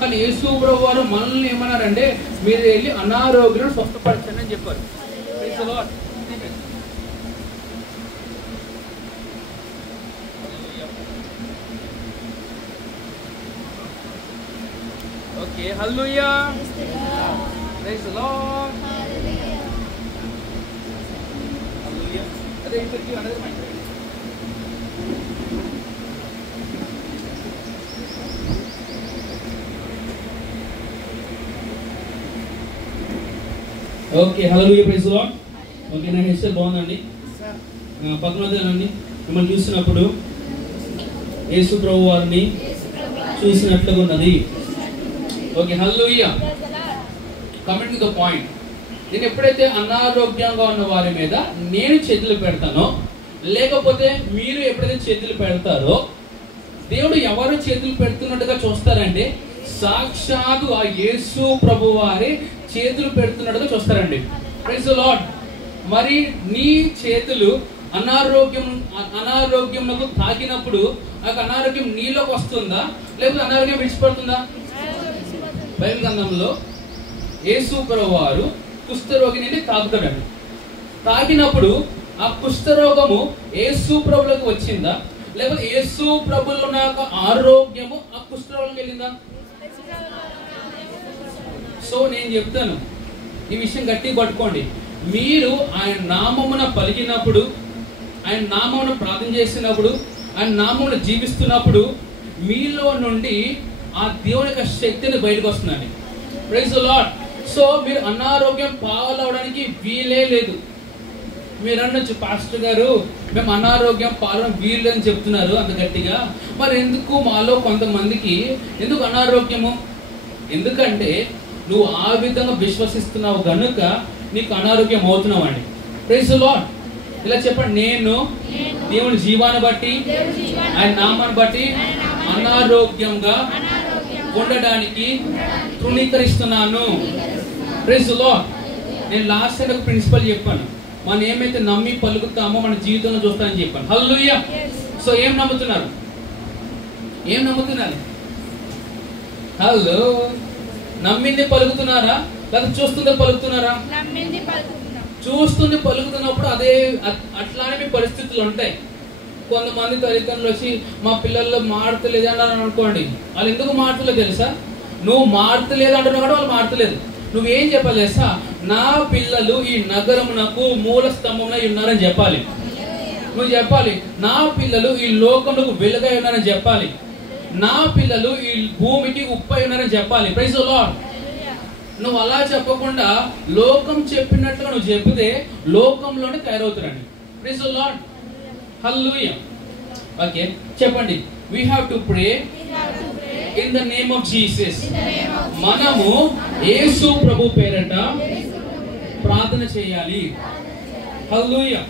కానీ యేసు ప్రభు వారు మనల్ని ఏమన్నారంటే మీరు వెళ్ళి అనారోగ్యం స్వస్థపరచండి అని చెప్పారు. Okay, hallelujah, praise the Lord, hallelujah. అదే ఇంటర్వ్యూ అనేది mind. Okay, hallelujah, praise the Lord. Okay, నా హెయిర్ స్టైల్ బాగుందండి. పక్కనోదేనండి మిమ్మల్ని చూసినప్పుడు యేసు ప్రభు వారిని చూసినట్లుగా ఉన్నది. Okay, hallelujah. Coming to the point, నేను ఎప్పుడైతే అనారోగ్యంగా ఉన్న వారి మీద నేను చేతులు పెడతానో, లేకపోతే మీరు ఎప్పుడైతే చేతులు పెడతారో, దేవుడు ఎవరు చేతులు పెడుతున్నట్టుగా చూస్తారంటే సాక్షాత్తు ఆ యేసు ప్రభు వారి చేతులు పెడుతున్నట్టుగా చూస్తారండి. Praise the Lord. మరి నీ చేతులు అనారోగ్యంకు తాకినప్పుడు ఆ అనారోగ్యం నీలోకి వస్తుందా, లేకపోతే అనారోగ్యం విడిచిపడుతుందా? బైబిల్ గ్రంథంలో యేసు ప్రభు వారు కుష్ఠరోగిని తాకుతాడండి. తాకినప్పుడు ఆ కుష్ఠరోగము యేసు ప్రభులకు వచ్చిందా, లేకపోతే యేసు ప్రభులో ఉన్న ఆరోగ్యము ఆ కుష్ఠరోగంకి వెళ్ళిందా? సో నేను చెప్తాను, ఈ విషయం గట్టిగా పట్టుకోండి. మీరు ఆయన నామమున పలికినప్పుడు, ఆయన నామమున ప్రార్థన చేసినప్పుడు, ఆయన నామమున జీవిస్తున్నప్పుడు మీలో నుండి ఆ దేవుని యొక్క శక్తిని బయటకు వస్తుందండి. Praise the Lord. సో మీరు అనారోగ్యం పాలవడానికి వీలే లేదు. మీరు అనొచ్చు, పాస్టర్ గారు మేము అనారోగ్యం పాలన వీలు అని చెప్తున్నారు అంత గట్టిగా, మరి ఎందుకు మాలో కొంతమందికి ఎందుకు అనారోగ్యము? ఎందుకంటే నువ్వు ఆ విధంగా విశ్వసిస్తున్నావు గనుక నీకు అనారోగ్యం అవుతున్నావు అండి. Praise the Lord. ఇలా చెప్పండి, నేను దేవుని జీవాన్ని బట్టి, ఆయన నామాన్ని బట్టి అనారోగ్యంగా ఉండడానికి తృణీకరిస్తున్నాను. Praise the Lord. నేను లాస్ట్ టైం ఒక ప్రిన్సిపల్ చెప్పాను, మనం ఏమైతే నమ్మి పలుకుతామో మన జీవితంలో చూస్తానని చెప్పాను. హల్లెలూయా. సో ఏం నమ్ముతున్నారు? ఏం నమ్ముతున్నారు? హలో, నమ్మింది పలుకుతున్నారా, లేదా చూస్తుంది పలుకుతున్నారా? చూస్తుంది పలుకుతున్నప్పుడు అదే అట్లానే మీ పరిస్థితులు ఉంటాయి. కొంతమంది తల్లిదండ్రులు వచ్చి మా పిల్లల్లో మారతలేదు అన్నారు అనుకోండి, వాళ్ళు ఎందుకు మారతలేదు తెలుసా? నువ్వు మారతలేదు అంటున్నావు కూడా వాళ్ళు మారతలేదు. నువ్వేం చెప్పాలి తెలుసా? నా పిల్లలు ఈ నగరమునకు మూల స్తంభంలో ఉన్నారని చెప్పాలి. నువ్వు చెప్పాలి, నా పిల్లలు ఈ లోకమునకు వెలుగై ఉన్నారని చెప్పాలి. నా పిల్లలు ఈ భూమికి ఉప్పై ఉన్నారని చెప్పాలి. Praise the Lord. నువ్వు అలా చెప్పకుండా లోకం చెప్పినట్టుగా నువ్వు చెప్తే లోకంలోనే తయారవుతారండి. Praise the Lord. Hallelujah. Okay, చెప్పండి, we have to pray in the name of Jesus. మనము యేసు ప్రభు పేరట ప్రార్థన చేయాలి. హల్లెలూయా.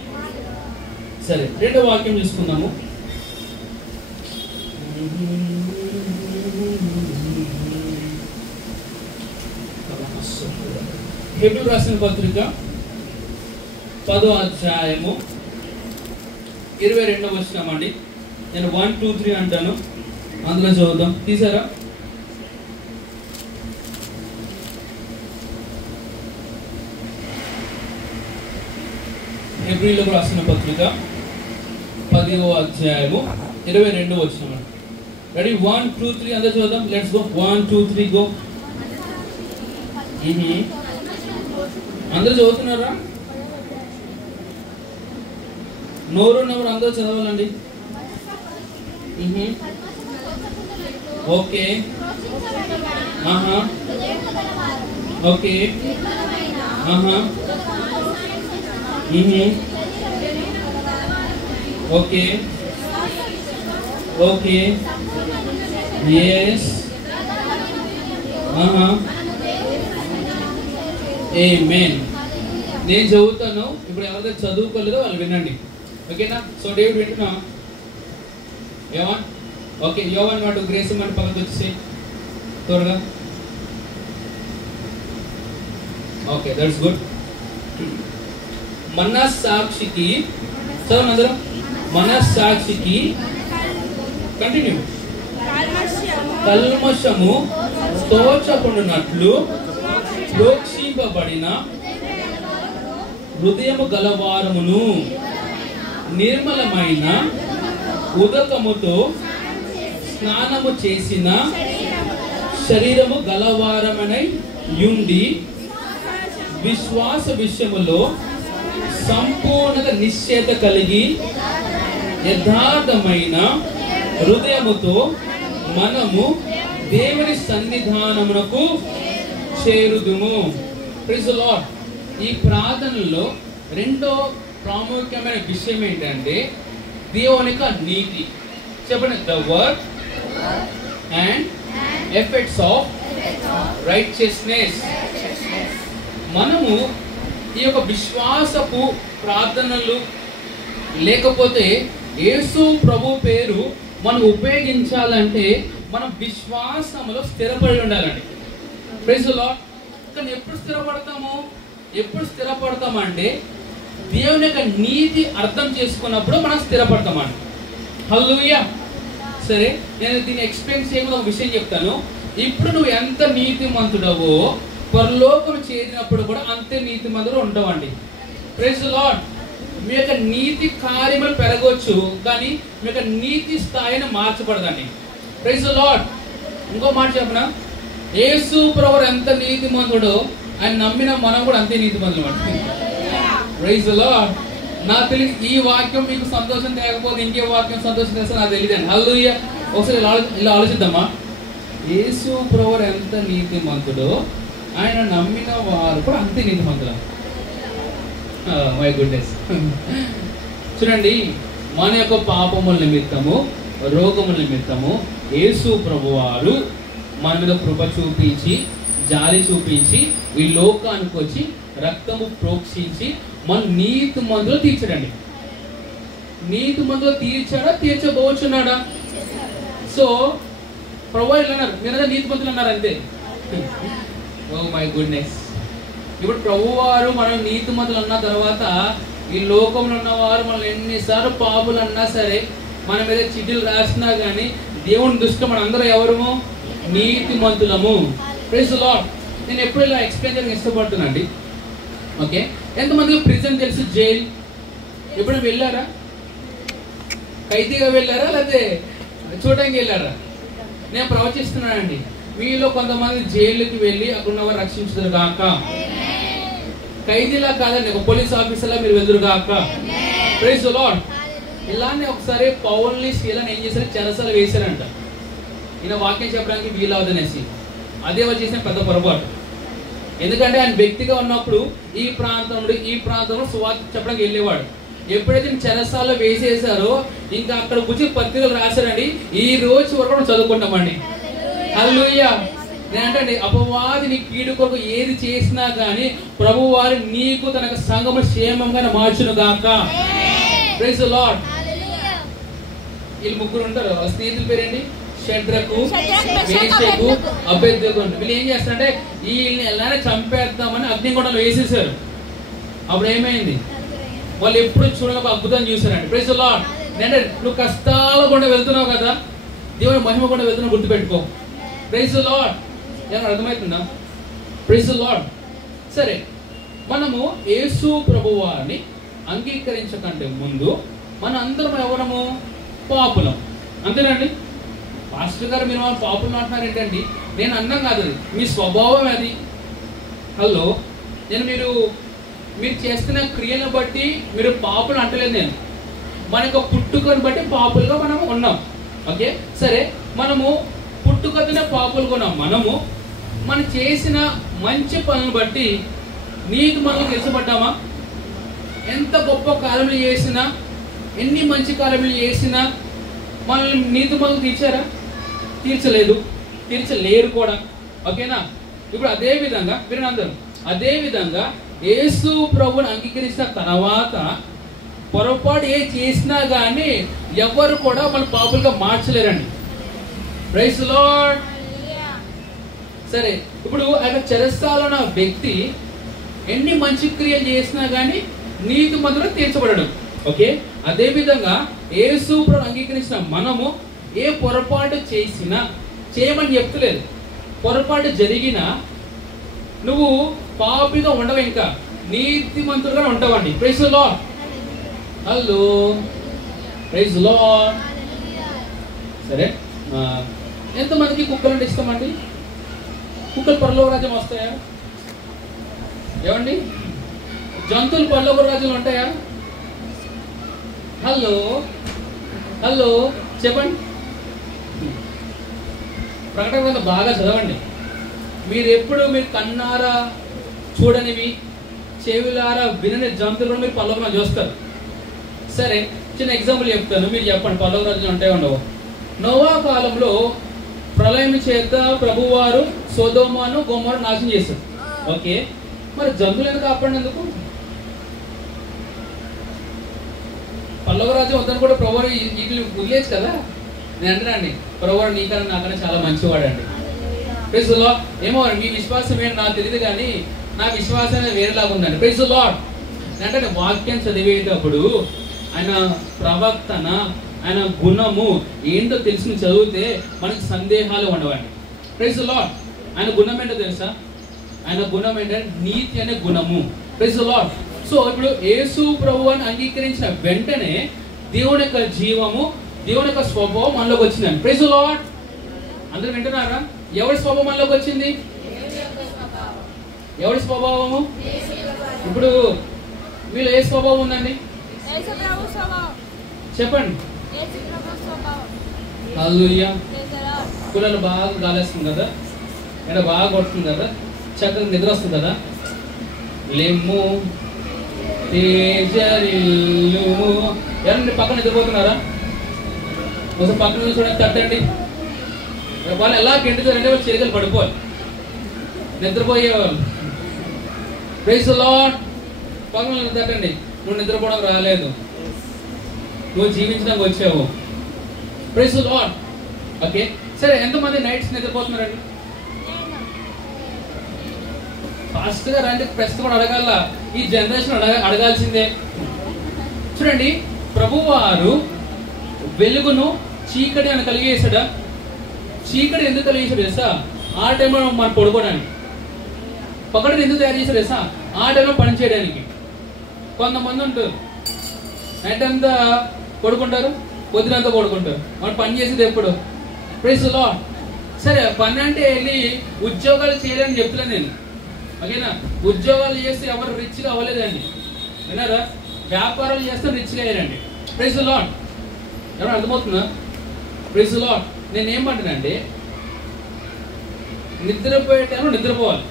సరే, రెండో వాక్యం చూసుకుందాము. హెబ్రీ రాసిన పత్రిక 10వ అధ్యాయము 22వ వచనం అండి. నేను 1, 2, 3 అంటాను, అందులో చదువుదాం. తీసారా? హెబ్రీలకు రాసిన పత్రిక 10వ అధ్యాయము 22వ వచనం అండి. రెడీ? 1, 2, 3 అందరూ చదువుదాం. Let's go. 1, 2, 3 గో. అందరూ చదువుతున్నారా? నోరున్నవారు అందరూ చదవాలండి. Okay. Okay. Okay. Okay. Yes. Amen. నేను చదువుతాను, ఇప్పుడు ఎవరైతే చదువుకోలేదో వాళ్ళు వినండి. ఓకేనా? సో డేవిడ్ వింటున్నా? యోవాన్? ఓకే, యోవాన్ వాడు గ్రేస్ ఇవ్వండి, పక్కకు వచ్చేసి త్వరగా. Okay, that's good. మనస్సాక్షికి చదవండి అందరూ. మనస్సాక్షికి కంటిన్యూ. కల్మషము తోచకుండునట్లు ప్రోక్షింపబడిన హృదయము గలవారమును నిర్మలమైన ఉదకముతో స్నానము చేసిన శరీరము గలవారమనై యుండి విశ్వాస విషయములో సంపూర్ణ నిశ్చయత కలిగి యథార్థమైన హృదయముతో మనము దేవుని సన్నిధానమునకు చేరుదుము. Praise the Lord. ఈ ప్రార్థనలో రెండో ప్రాముఖ్యమైన విషయం ఏంటంటే దేవుని యొక్క నీతి. చెప్పండి, the work and effects of righteousness. మనము ఈ యొక్క విశ్వాసపు ప్రార్థనలు లేకపోతే యేసు ప్రభు పేరు మనం ఉపయోగించాలంటే మనం విశ్వాసంలో స్థిరపడి ఉండాలండి. Praise the Lord. కానీ ఎప్పుడు స్థిరపడతామంటే దేవుని యొక్క నీతి అర్థం చేసుకున్నప్పుడు మనం స్థిరపడతామండి. హల్లెలూయా. సరే, నేను దీన్ని ఎక్స్ప్లెయిన్ చేయకుండా ఒక విషయం చెప్తాను. ఇప్పుడు నువ్వు ఎంత నీతిమంతుడవో పరలోకం చేరినప్పుడు కూడా అంతే నీతిమంతుడు ఉంటావండి. Praise the Lord. మీ యొక్క నీతి కార్యములు పెరగవచ్చు, కానీ మీ యొక్క నీతి స్థాయిని మార్చబడదండి. Praise the lord. ఇంకో మాట చెప్పనా, యేసు ప్రభువు ఎంత నీతిమంతుడో ఆయన నమ్మిన మనం కూడా అంతే నీతిమంతులు అండి. Praise the Lord. నా తెలియదు ఈ వాక్యం మీకు సంతోషం తేకపోతే ఇంకే వాక్యం సంతోషం తెస్తే నాకు తెలియదండి. హల్లెలూయా. ఒకసారి ఇలా ఆలోచిద్దామా. యేసు ప్రభువు ఎంత నీతిమంతుడో ఆయన నమ్మిన వారు కూడా అంతే నీతిమంతులు. My goodness. చూడండి, మన యొక్క పాపముల నిమిత్తము రోగముల నిమిత్తము యేసు ప్రభువారు మన మీద కృప చూపించి జాలి చూపించి ఈ లోకానికి వచ్చి రక్తము ప్రోక్షించి మన నీతి మందులో తీర్చడండి. నీతి మందులో తీర్చాడా, తీర్చబోచున్నాడా? సో ప్రభు ఇలా అన్నారు, మీరంతా నీతి మందులు అన్నారు అంతే. Oh my goodness. ఇప్పుడు ప్రభువారు మనం నీతి మందులు అన్న తర్వాత ఈ లోకంలో ఉన్నవారు మనం ఎన్నిసార్లు పాపులు అన్నా సరే, మన మీద చిడ్డీలు రాసినా కానీ దేవుని దృష్టిలో మన అందరూ ఎవరము? నీతి మంతులము. Praise the Lord. నేను ఎప్పుడు ఇలా ఎక్స్ప్లెయిన్ చేయడానికి ఇష్టపడుతున్నానండి. ఓకే, ఎంతమందికి ప్రిజన్ తెలుసు? జైలు ఎప్పుడు వెళ్ళారా? ఖైదీగా వెళ్ళారా లేకపోతే చూడడానికి వెళ్ళారా? నేను ప్రవచిస్తున్నానండి, మీలో కొంతమంది జైలుకి వెళ్ళి అక్కడ ఉన్నవారు రక్షించుదురు గాక. ఖైదీలా కాదండి, ఒక పోలీస్ ఆఫీసర్లా మీరు వెళ్దురు గాక. Praise the Lord. ఇలానే ఒకసారి పౌల్ని శీలని ఏం చేశారు? చెరసలు వేశారంట. ఈయన వాక్యం చెప్పడానికి వీలవదనేసి. అదే వాళ్ళు చేసిన పెద్ద పొరపాటు. ఎందుకంటే ఆయన వ్యక్తిగా ఉన్నప్పుడు ఈ ప్రాంతంలో సువార్త చెప్పడానికి వెళ్ళేవాడు. ఎప్పుడైతే చెరసాల్లో వేసేసారో ఇంకా అక్కడ కూర్చొని పత్రికలు రాశారండి. ఈ రోజు వరకు మనం చదువుకుంటామండి. హల్లెలూయా. నేనంటే అపవాది నీ కీడు కొరకు ఏది చేసినా కానీ ప్రభువారు నీకు తన సంఘము క్షేమంగా మార్చును గాక. Praise the Lord. వీళ్ళు ముగ్గురు ఉంటారు, వాళ్ళ స్నేహితుల పేరేంటి? షడ్రకు, మేషకు, అబేద్నెగో. వీళ్ళు ఏం చేస్తారంటే వీళ్ళని ఎలానే చంపేద్దామని అగ్నిగుండంలో వేసేసారు. అప్పుడు ఏమైంది? వాళ్ళు ఎప్పుడు చూడని ఒక అద్భుతం చూసారండి. Praise the Lord. అంటే నువ్వు కష్టాల గుండా వెళ్తున్నావు కదా, దేవుని మహిమ గుండా వెళ్తున్నావు, గుర్తుపెట్టుకో. Praise the Lord. ఏమన్నా అర్థమవుతుందా? Praise the Lord. సరే, మనము యేసు ప్రభువారిని అంగీకరించకంటే ముందు మన అందరం ఎవరము? పాపులం. అంతేనండి. పాస్టర్ గారు మీరు వాళ్ళు పాపులు అంటున్నారు ఏంటండి? నేను అన్నం కాదు, అది మీ స్వభావం అది. హలో, నేను మీరు చేస్తున్న క్రియలను బట్టి మీరు పాపులు అంటలేదు. నేను మన యొక్క పుట్టుకను బట్టి పాపులుగా మనం ఉన్నాం. ఓకే, సరే, మనము పుట్టుకతోనే పాపులుగా ఉన్నాం. మనం చేసిన మంచి పనులను బట్టి నీకు మనం గెలిచబడ్డామా? ఎంత గొప్ప కార్యములు చేసినా, ఎన్ని మంచి కార్యములు చేసినా మనల్ని నీతి మందులు తీర్చారా? తీర్చలేరు కూడా. ఓకేనా? ఇప్పుడు అదే విధంగా మీరు యేసు ప్రభువుని అంగీకరించిన తర్వాత పొరపాటు ఏ చేసినా కానీ ఎవరు కూడా మన పాపులుగా మార్చలేరండి. Praise the Lord. సరే, ఇప్పుడు ఆయన చెరసాలలో ఉన్న వ్యక్తి ఎన్ని మంచి క్రియలు చేసినా కానీ నీతి మందులో తీర్చబడడం. ఓకే, అదే విధంగా యేసు ప్రభువుని అంగీకరించిన మనము ఏ పొరపాటు చేసినా చేయమని చెప్తలేదు. పొరపాటు జరిగినా నువ్వు పాపిగా ఉండవు, ఇంకా నీతిమంతుడుగా ఉంటావండి. Praise the Lord. Hello, praise the Lord. సరే, ఎంతమందికి కుక్కలు అంటే ఇష్టమండి? కుక్కలు పరలోక రాజ్యం వస్తాయా? ఏమండి, జంతువులు పరలోక రాజ్యాలు ఉంటాయా? హలో హలో చెప్పండి. ప్రకటన గ్రంథం బాగా చదవండి. మీరు ఎప్పుడు మీరు కన్నారా చూడనివి, చెవులారా వినని జంతువులను మీరు పరలోకంలో చూస్తారు. సరే, చిన్న ఎగ్జాంపుల్ చెప్తాను, మీరు చెప్పండి పరలోక రాజ్యాలు ఉంటాయో ఉండవు. నోవా కాలంలో ప్రళయం చేత ప్రభువారు సొదొమను గొమొర నాశనం చేశారు. ఓకే, మరి జంతువులను కాపాడినందుకు పరలోక రాజ్యం వద్దని కూడా ప్రభువారు వీటిని వదిలేచ్చు కదా. నేను అంటానండి, ప్రభువారు నీకన్నా నాకన్నా చాలా మంచివాడండి. Praise the lord. ఏమో మీ విశ్వాసం ఏంటి నాకు తెలియదు, కానీ నా విశ్వాసం వేరేలాగా ఉందండి. Praise the Lord. అంటే వాక్యం చదివేటప్పుడు ఆయన ప్రవర్తన, ఆయన గుణము ఏంటో తెలుసుకుని చదివితే మనకి సందేహాలు ఉండవండి. Praise the Lord. ఆయన గుణం ఏంటో తెలుసా? ఆయన గుణం ఏంటంటే నీతి అనే గుణము. Praise the Lord. సో ఇప్పుడు యేసు ప్రభువుని అంగీకరించిన వెంటనే దేవుని యొక్క జీవము, దేవుని యొక్క స్వభావం మనలోకి వచ్చిందండి. Praise the Lord. అందరూ వింటున్నారా? ఎవరి స్వభావం మనలోకి వచ్చింది? ఎవరి స్వభావము? ఇప్పుడు వీళ్ళు ఏ స్వభావం ఉందండి చెప్పండి. హల్లెలూయా. కులాలు బాగా గాలేస్తుంది కదా, ఎండ బాగా కొడుతుంది కదా, చక్కగా నిద్ర వస్తుంది కదా. లెమ్ము తేజరిల్లుము. ఎవరండి పక్కన నిద్రపోతున్నారా? ఒకసారి పక్కన చూడండి, తట్టండి. వాళ్ళు ఎలా గెంటుతారంటే వాళ్ళు చేతులు పడిపోవాలి, నిద్రపోయేవాళ్ళు. Praise the Lord. పక్కన తట్టండి. నువ్వు నిద్రపోవడం రాలేదు, నువ్వు జీవించడానికి వచ్చావు. Praise the Lord. ఓకే, సరే, ఎంతమంది నైట్స్ నిద్రపోతున్నారండి? ఫాస్ట్ గా రండి, ప్రశ్న కూడా అడగాల. ఈ జనరేషన్ అడగాల్సిందే. చూడండి, ప్రభువారు వెలుగును చీకటి అని కలిగేసాడా? చీకటి ఎందుకు కలిగేసాడు తెలుసా? ఆ టైంలో మనం పడుకోవడానికి. పక్కన ఎందుకు తయారు చేశాడు తెలుసా? ఆ టైంలో పని చేయడానికి. కొంతమంది ఉంటారు నైట్ అంతా పడుకుంటారు, పొద్దునంతా పడుకుంటారు. మనం పని చేసేది ఎప్పుడు? Praise the Lord. సరే, పని అంటే వెళ్ళి ఉద్యోగాలు చేయాలని చెప్తున్నాను నేను, ఓకేనా? ఉద్యోగాలు చేస్తే ఎవరు రిచ్గా అవ్వలేదండి, విన్నారా? వ్యాపారాలు చేస్తే రిచ్గా అయ్యారండి. Praise the Lord. ఎవరు అర్థమవుతుందా? Praise the Lord. నేను ఏమంటానంటే, నిద్రపోయే టైంలో నిద్రపోవాలి,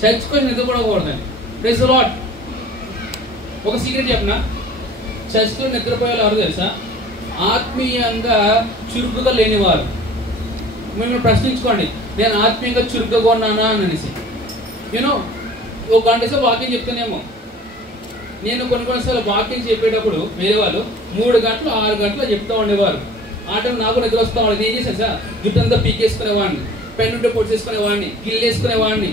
చర్చ్కొని నిద్రపోకూడదండి. Praise the Lord. ఒక సీక్రెట్ చెప్పనా? చర్చ్లో నిద్రపోయేవాళ్ళు ఎవరు తెలుసా? ఆత్మీయంగా చురుకుగా లేనివారు. మిమ్మల్ని ప్రశ్నించుకోండి, నేను ఆత్మీయంగా చురుకుగా ఉన్నానా అనేసి. నేను ఒక గంట సేపు వాకింగ్ చెప్తానేమో. నేను కొన్నిసార్లు వాకింగ్ చెప్పేటప్పుడు వేరే వాళ్ళు 3 గంటలు 6 గంటలు చెప్తా ఉండేవారు. ఆ టైం నాకు నిద్ర వస్తా ఉండేది. ఏం చేశాను సార్? జుట్టంతా పీకేసుకునేవాడిని, పెన్ ఉంటే పొడిచేసుకునేవాడిని, గిల్లేసుకునేవాడిని,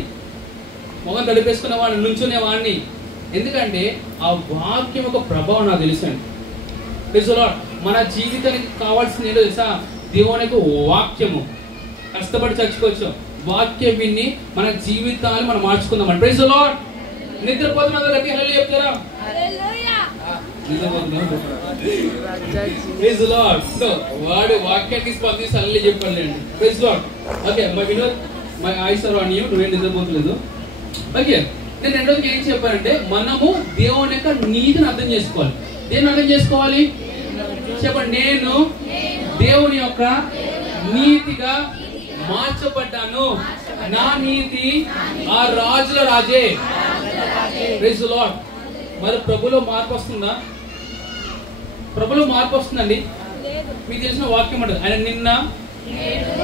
మొగం తడిపేసుకునేవాడిని, నుంచునేవాడిని. ఎందుకంటే ఆ వాక్యం ఒక ప్రభావం నాకు తెలుసండి. Praise the Lord. మన జీవితానికి కావాల్సింది ఏంటో తెలుసా? దేవుని యొక్క వాక్యము. కష్టపడి చచ్చుకోవచ్చు, వాక్యం విని మన జీవితాన్ని మనం మార్చుకుందాం. Praise the Lord. నిద్రపోతున్నా గట్టి హల్లెలూయా చెప్తారా? Praise the Lord. వాడు వాక్యానికి స్పందించి హల్లెలూయా చెప్పండి. Praise the Lord. Okay, my Vinod, my eyes are on you. నువ్వేం నిద్రపోతలేదు. ఓకే, నేను రెండోది ఏం చెప్పానంటే, మనము దేవుని యొక్క నీతిని అర్థం చేసుకోవాలి. దేన్ని అర్థం చేసుకోవాలి చెప్పండి? నేను దేవుని యొక్క నీతిగా మార్చబడ్డాను. నా నీతి ఆ రాజుల రాజే. Praise the Lord. మరి ప్రభులో మార్పు వస్తుందా? ప్రభులో మార్పు వస్తుందండి. మీకు తెలిసిన వాక్యం ఉంటుంది, ఆయన నిన్న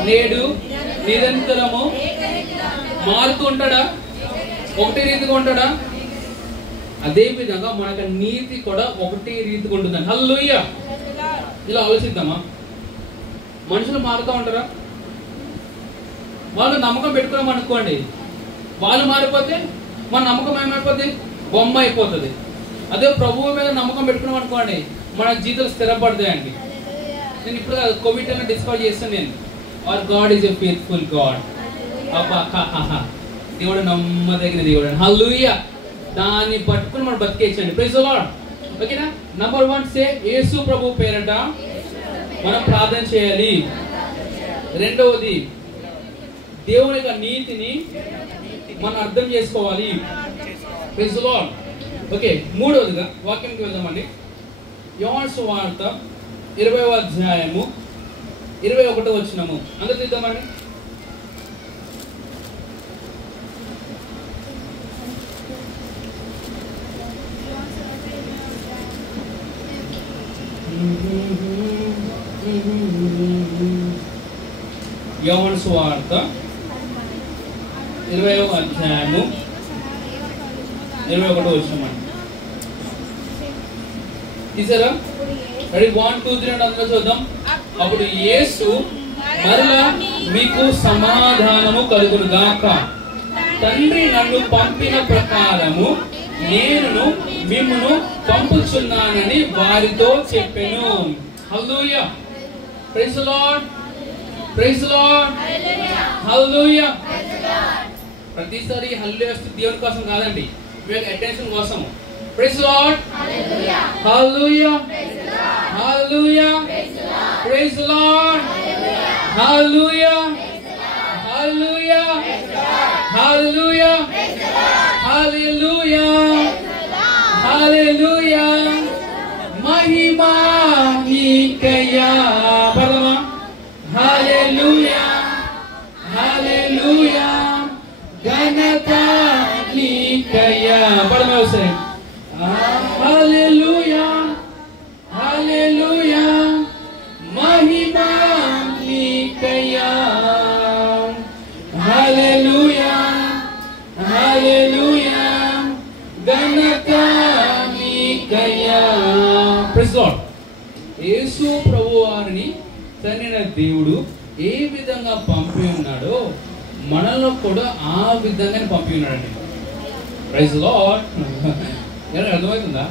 నేడు నిరంతరము మారుతూ ఉంటాడా? ఒకటే రీతిగా ఉంటాడా? అదే విధంగా మనకు నీతి కూడా ఒకటే రీతిగా ఉంటుంది. హల్లెలూయా. ఇలా ఆలోచిద్దామా? మనుషులు మారుతూ ఉంటారా? వాళ్ళు నమ్మకం పెట్టుకున్నాం అనుకోండి, వాళ్ళు మారిపోతే మన నమ్మకం ఏమైపోతుంది? బొమ్మ అయిపోతుంది. అదే ప్రభువు మీద నమ్మకం పెట్టుకున్నాం అనుకోండి, మన జీవితాలు స్థిరపడతాయండి. నేను ఇప్పుడు కోవిడ్ టైంలో డిస్కవర్ చేస్తాను నేను, our God is a faithful God. అబ్బా దేవుడు నమ్మదగిన దేవుడు. హల్లెలూయా. దాన్ని పట్టుకుని మనం బతికేయచ్చండి. Praise the Lord. ఓకేనా? నంబర్ 1 సే యేసు ప్రభు పేరట మనం ప్రార్థన చేయాలి. రెండవది దేవుని యొక్క నీతిని మనం అర్థం చేసుకోవాలి. Praise the Lord. ఓకే, మూడవదిగా వాక్యంకి వెళ్దామండి. యోహాను సువార్త 20వ అధ్యాయము 21వ వచనము అందరూ తీద్దామండి. యోహాను సువార్త 20వ అధ్యాయము 21వ వచనం. తీసారా? రెడీ? 1 2 3 అందరూ చూద్దాం. అప్పుడు యేసు మరలా మీకు సమాధానము కలుగును గాక. తండ్రి నన్ను పంపిన ప్రకారము నేను మిమ్మును పంపుచున్నానని వారితో చెప్పెను. Hallelujah. Praise the Lord. Praise the Lord. Hallelujah. ప్రతిసారి హల్లెలూయా దేవుని కోసం కాదండి, మీ యొక్క అటెన్షన్ కోసం. Praise the Lord. Hallelujah. Hallelujah. Hallelujah. Praise the Lord. Hallelujah. Hallelujah. Hallelujah. Hallelujah. Hallelujah. మహిమా నీకయ్యా. పరమా. హల్లెలూయా. హల్లెలూయా. ఘనత నీకయ్యా. పరమా వస్తాయి. హల్లెలూయా. హల్లెలూయా. మహిమా నీకయ్యా. హల్లెలూయా. హల్లెలూయా. ఘనత నీకయ్యా. Praise the Lord. యేసు ప్రభువారిని తండ్రి దేవుడు ఏ విధంగా పంపి ఉన్నాడో మనలో కూడా ఆ విధంగానే పంపి ఉన్నాడండి. Praise the Lord. అర్థమవుతుందా?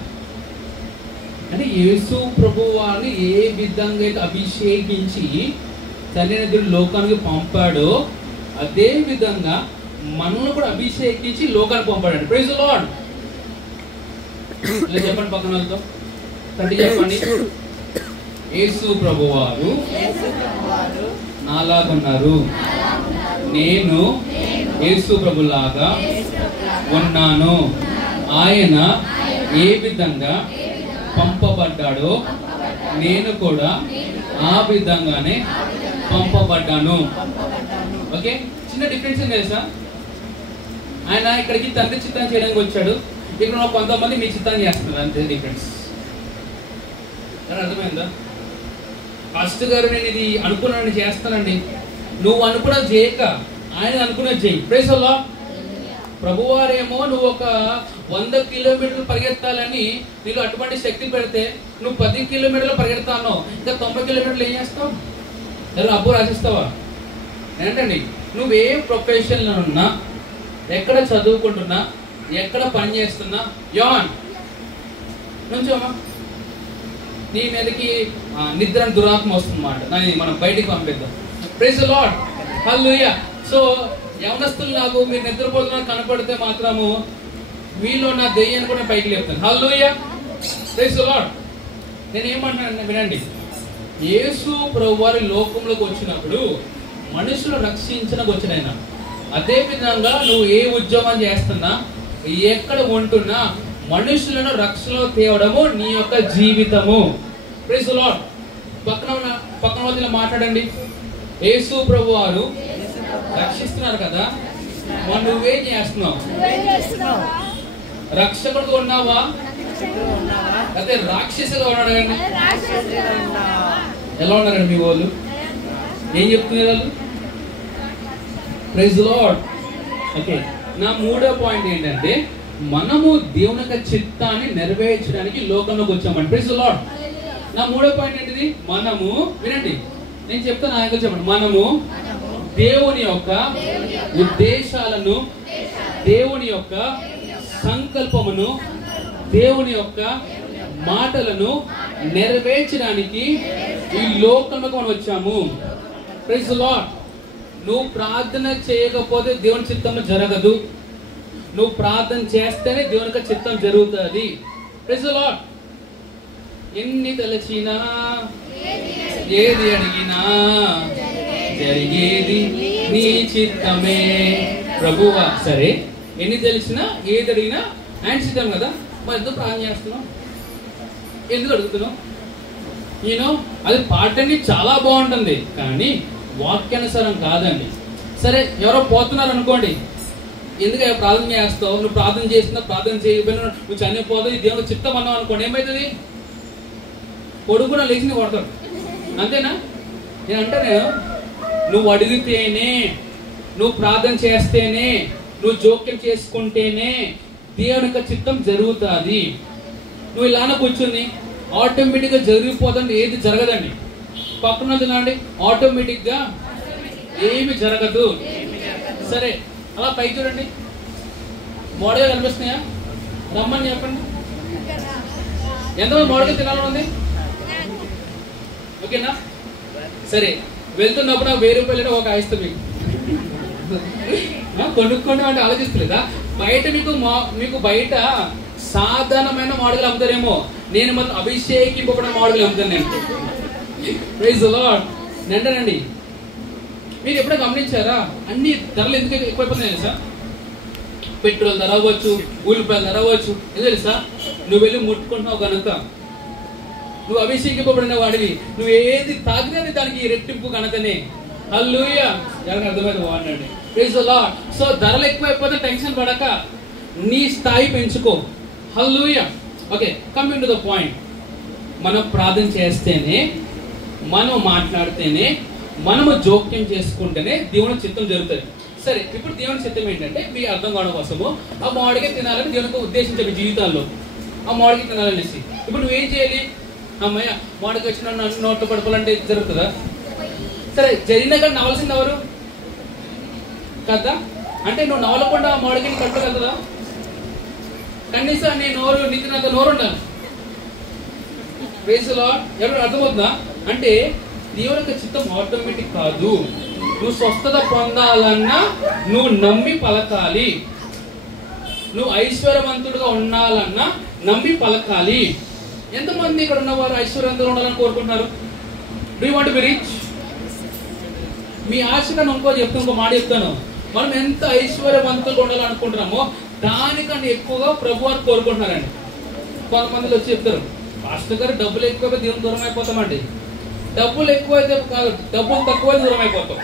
అంటే యేసు ప్రభువారిని ఏ విధంగా అయితే అభిషేకించి తండ్రి దేవుడు లోకానికి పంపాడో అదే విధంగా మనల్ని కూడా అభిషేకించి లోకానికి పంపాడండి. Praise the lord. చెప్పండి పక్కన వాళ్ళతో తండ్రి చెప్పండి. యేసు ప్రభువారు నాలాగున్నారు, నేను యేసు ప్రభులాగా ఉన్నాను. ఆయన ఏ విధంగా పంపబడ్డాడో నేను కూడా ఆ విధంగానే పంపబడ్డాను. ఓకే, చిన్న డిఫరెన్స్ ఏం తెలుసా? ఆయన ఇక్కడికి తండ్రి చిత్తం చేయడానికి వచ్చాడు, ఇక్కడ కొంతమంది మీ చిత్తం చేస్తున్నారు, అంతే డిఫరెన్స్. అర్థమైందా? పాస్టర్ గారు నేను ఇది అనుకున్నాను చేస్తానండి, నువ్వు అనుకున్నది చేయక ఆయన అనుకున్నది చేయి. Praise the lord. ప్రభువారేమో నువ్వు ఒక 100 కిలోమీటర్లు పరిగెత్తాలని నీకు అటువంటి శక్తి పెడితే నువ్వు 10 కిలోమీటర్లు పరిగెడతాను, ఇంకా 90 కిలోమీటర్లు ఏం చేస్తావు? ఎలా అప్పు రాసిస్తావా? ఏంటండి, నువ్వే ప్రొఫెషన్లో ఉన్నా, ఎక్కడ చదువుకుంటున్నా, ఎక్కడ పని చేస్తున్నా, యోహాన్ నుంచోమా, నీ మీదకి నిద్ర దురాత్మ వస్తుందన్నమాట, దాన్ని మనం బయటికి పంపిద్దాం. Praise the Lord. Hallelujah. So యవనస్తులు నాకు మీరు నిద్రపోతున్నారు కనపడితే మాత్రము మీలో నా దెయ్యాన్ని కూడా పైకి లేపుతాను. హల్లెలూయా. Praise the Lord. నేను ఏమంటున్నాను వినండి. యేసు ప్రభువారు లోకంలోకి వచ్చినప్పుడు మనుషులు రక్షించడానికి వచ్చిన ఆయన. అదే విధంగా నువ్వు ఏ ఉద్యోగం చేస్తున్నా, ఎక్కడ ఉంటున్నా, మనుషులను రక్షణలో తేవడము నీ యొక్క జీవితము. Praise the Lord. పక్కన వాళ్ళతో మాట్లాడండి. యేసు ప్రభువారు రక్షిస్తున్నారు కదా, మరి నువ్వేం చేస్తున్నావు? రక్షకుడు ఉన్నావా అదే రాక్షసుగా ఉన్నాడు? ఎలా ఉన్నారండి మీ వాళ్ళు? ఏం చెప్తున్నారు వాళ్ళు? Praise the Lord. ఓకే, నా మూడో పాయింట్ ఏంటంటే మనము దేవుని యొక్క చిత్తాన్ని నెరవేర్చడానికి లోకంలోకి వచ్చామండి. Praise the Lord. నా మూడో పాయింట్ ఏంటిది? మనము వినండి, నేను చెప్తాను, ఆయన చెప్పండి. మనము దేవుని యొక్క ఉద్దేశాలను, దేవుని యొక్క సంకల్పమును, దేవుని యొక్క మాటలను నెరవేర్చడానికి ఈ లోకంలోకి మనం వచ్చాము. Praise the Lord. నువ్వు ప్రార్థన చేయకపోతే దేవుని చిత్తం జరగదు. నువ్వు ప్రార్థన చేస్తేనే దేవునికి చిత్తం జరుగుతుంది. Praise the Lord. ఎన్ని తలచినా ఏది అడిగినా జరిగేది నీ చిత్తమే ప్రభువా. సరే, ఎన్ని తెలిసినా ఏది అడిగినా ఆయన చిత్తం కదా. మరి ఎందుకు ప్రార్థన చేస్తున్నావు? ఎందుకు అడుగుతున్నావు? అది పాటని చాలా బాగుంటుంది, కానీ వాక్యానుసారం కాదండి. సరే, ఎవరో పోతున్నారు అనుకోండి, ఎందుకు ప్రార్థన చేస్తావు? నువ్వు ప్రార్థన చేస్తున్నా, ప్రార్థన చేయకపోయినా నువ్వు చనిపోతావు, దేవుని చిత్తం అన్నావు అనుకోండి, ఏమవుతుంది? కొడుకున లేచి కొడతాడు. అంతేనా? నేను అంటాను, నువ్వు అడిగితేనే, నువ్వు ప్రార్థన చేస్తేనే, నువ్వు జోక్యం చేసుకుంటేనే దేవుని యొక్క చిత్తం జరుగుతుంది. నువ్వు ఇలానే కూర్చుని ఆటోమేటిక్గా జరిగిపోతుంది, ఏది జరగదండి. పక్కన తినండి, ఆటోమేటిక్గా ఏమి జరగదు. సరే, అలా పైకి చూడండి, మోడగా కనిపిస్తున్నాయా? రమ్మని చెప్పండి. ఎంతమంది మోడగా తినాలని ఉంది? ఓకేనా? సరే, వెళ్తున్నప్పుడు నాకు 1000 రూపాయలు ఒక ఆయిస్తాం మీకు. కొనుక్కోండి అంటే ఆలోచిస్తలేదా? బయట మీకు బయట సాధారణమైన మోడల్ అమ్ముతారేమో, నేను మాత్రం అభిషేకింపబడిన మోడల్ అమ్ముతాను నేను. Praise the lord. అంటానండి, మీరు ఎప్పుడైనా గమనించారా అన్ని ధరలు ఎందుకు ఎక్కువైపోతున్నాయి తెలుసా? పెట్రోల్ ధర అవ్వచ్చు, ఉల్లిపాయల ధర అవ్వచ్చు. ఎందుకు తెలుసా? నువ్వు వెళ్ళి ముట్టుకుంటున్నావు కనుక, నువ్వు అభిషేకింపబడిన వాడివి, నువ్వు ఏది తాగినా దానికి రెట్టింపు కనుకనే. హల్లెలూయా. ఎవరికి అర్థమైతే బాగుండండి. Praise the Lord. సో ధరలు ఎక్కువైపోతే టెన్షన్ పడక నీ స్థాయి పెంచుకో. Hallelujah. Okay, coming to the point. మనం ప్రార్థన చేస్తేనే, మనం మాట్లాడితేనే, మనము జోక్యం చేసుకుంటేనే దేవుని చిత్తం జరుగుతుంది. సరే, ఇప్పుడు దేవుని చిత్తం ఏంటంటే మీ అర్థం కావడం కోసము ఆ మామిడికాయ తినాలని దేవునికి ఉద్దేశించే జీవితాల్లో ఆ మామిడికాయ తినాలనేసి. ఇప్పుడు నువ్వేం చేయాలి? అమ్మాయి మామిడికాయ వచ్చిన నోట్లో పడుకోవాలంటే జరుగుతుందా? సరే, జరిగినా కానీ నవలసింది ఎవరు కదా? అంటే నువ్వు నవలకుండా ఆ మామిడికాయని కట్టగలదా? కనీసం నీ నోరు, నీకు నాకు నోరు ఉండాలి. Praise the Lord. ఎవరు అర్థమవుతుందా? అంటే దేవుని యొక్క చిత్తం ఆటోమేటిక్ కాదు. నువ్వు స్వస్థత పొందాలన్నా నువ్వు నమ్మి పలకాలి. నువ్వు ఐశ్వర్యవంతుడుగా ఉండాలన్నా నమ్మి పలకాలి. ఎంతమంది ఇక్కడ ఉన్నవారు ఐశ్వర్యవంతులు ఉండాలని కోరుకుంటున్నారు? Do you want to be rich? మీ ఆశ కన్నా ఇంకో మాట చెప్తాను. మనం ఎంత ఐశ్వర్యవంతులుగా ఉండాలనుకుంటున్నామో దానికన్నా ఎక్కువగా ప్రభు అని కోరుకుంటున్నారండి. కొంతమందిలో వచ్చి చెప్తారు, పాస్టర్ గారు డబ్బులు ఎక్కువైతే దేవుని దూరం అయిపోతామండి. డబ్బులు ఎక్కువైతే కాదు, డబ్బులు తక్కువైతే దూరం అయిపోతాం.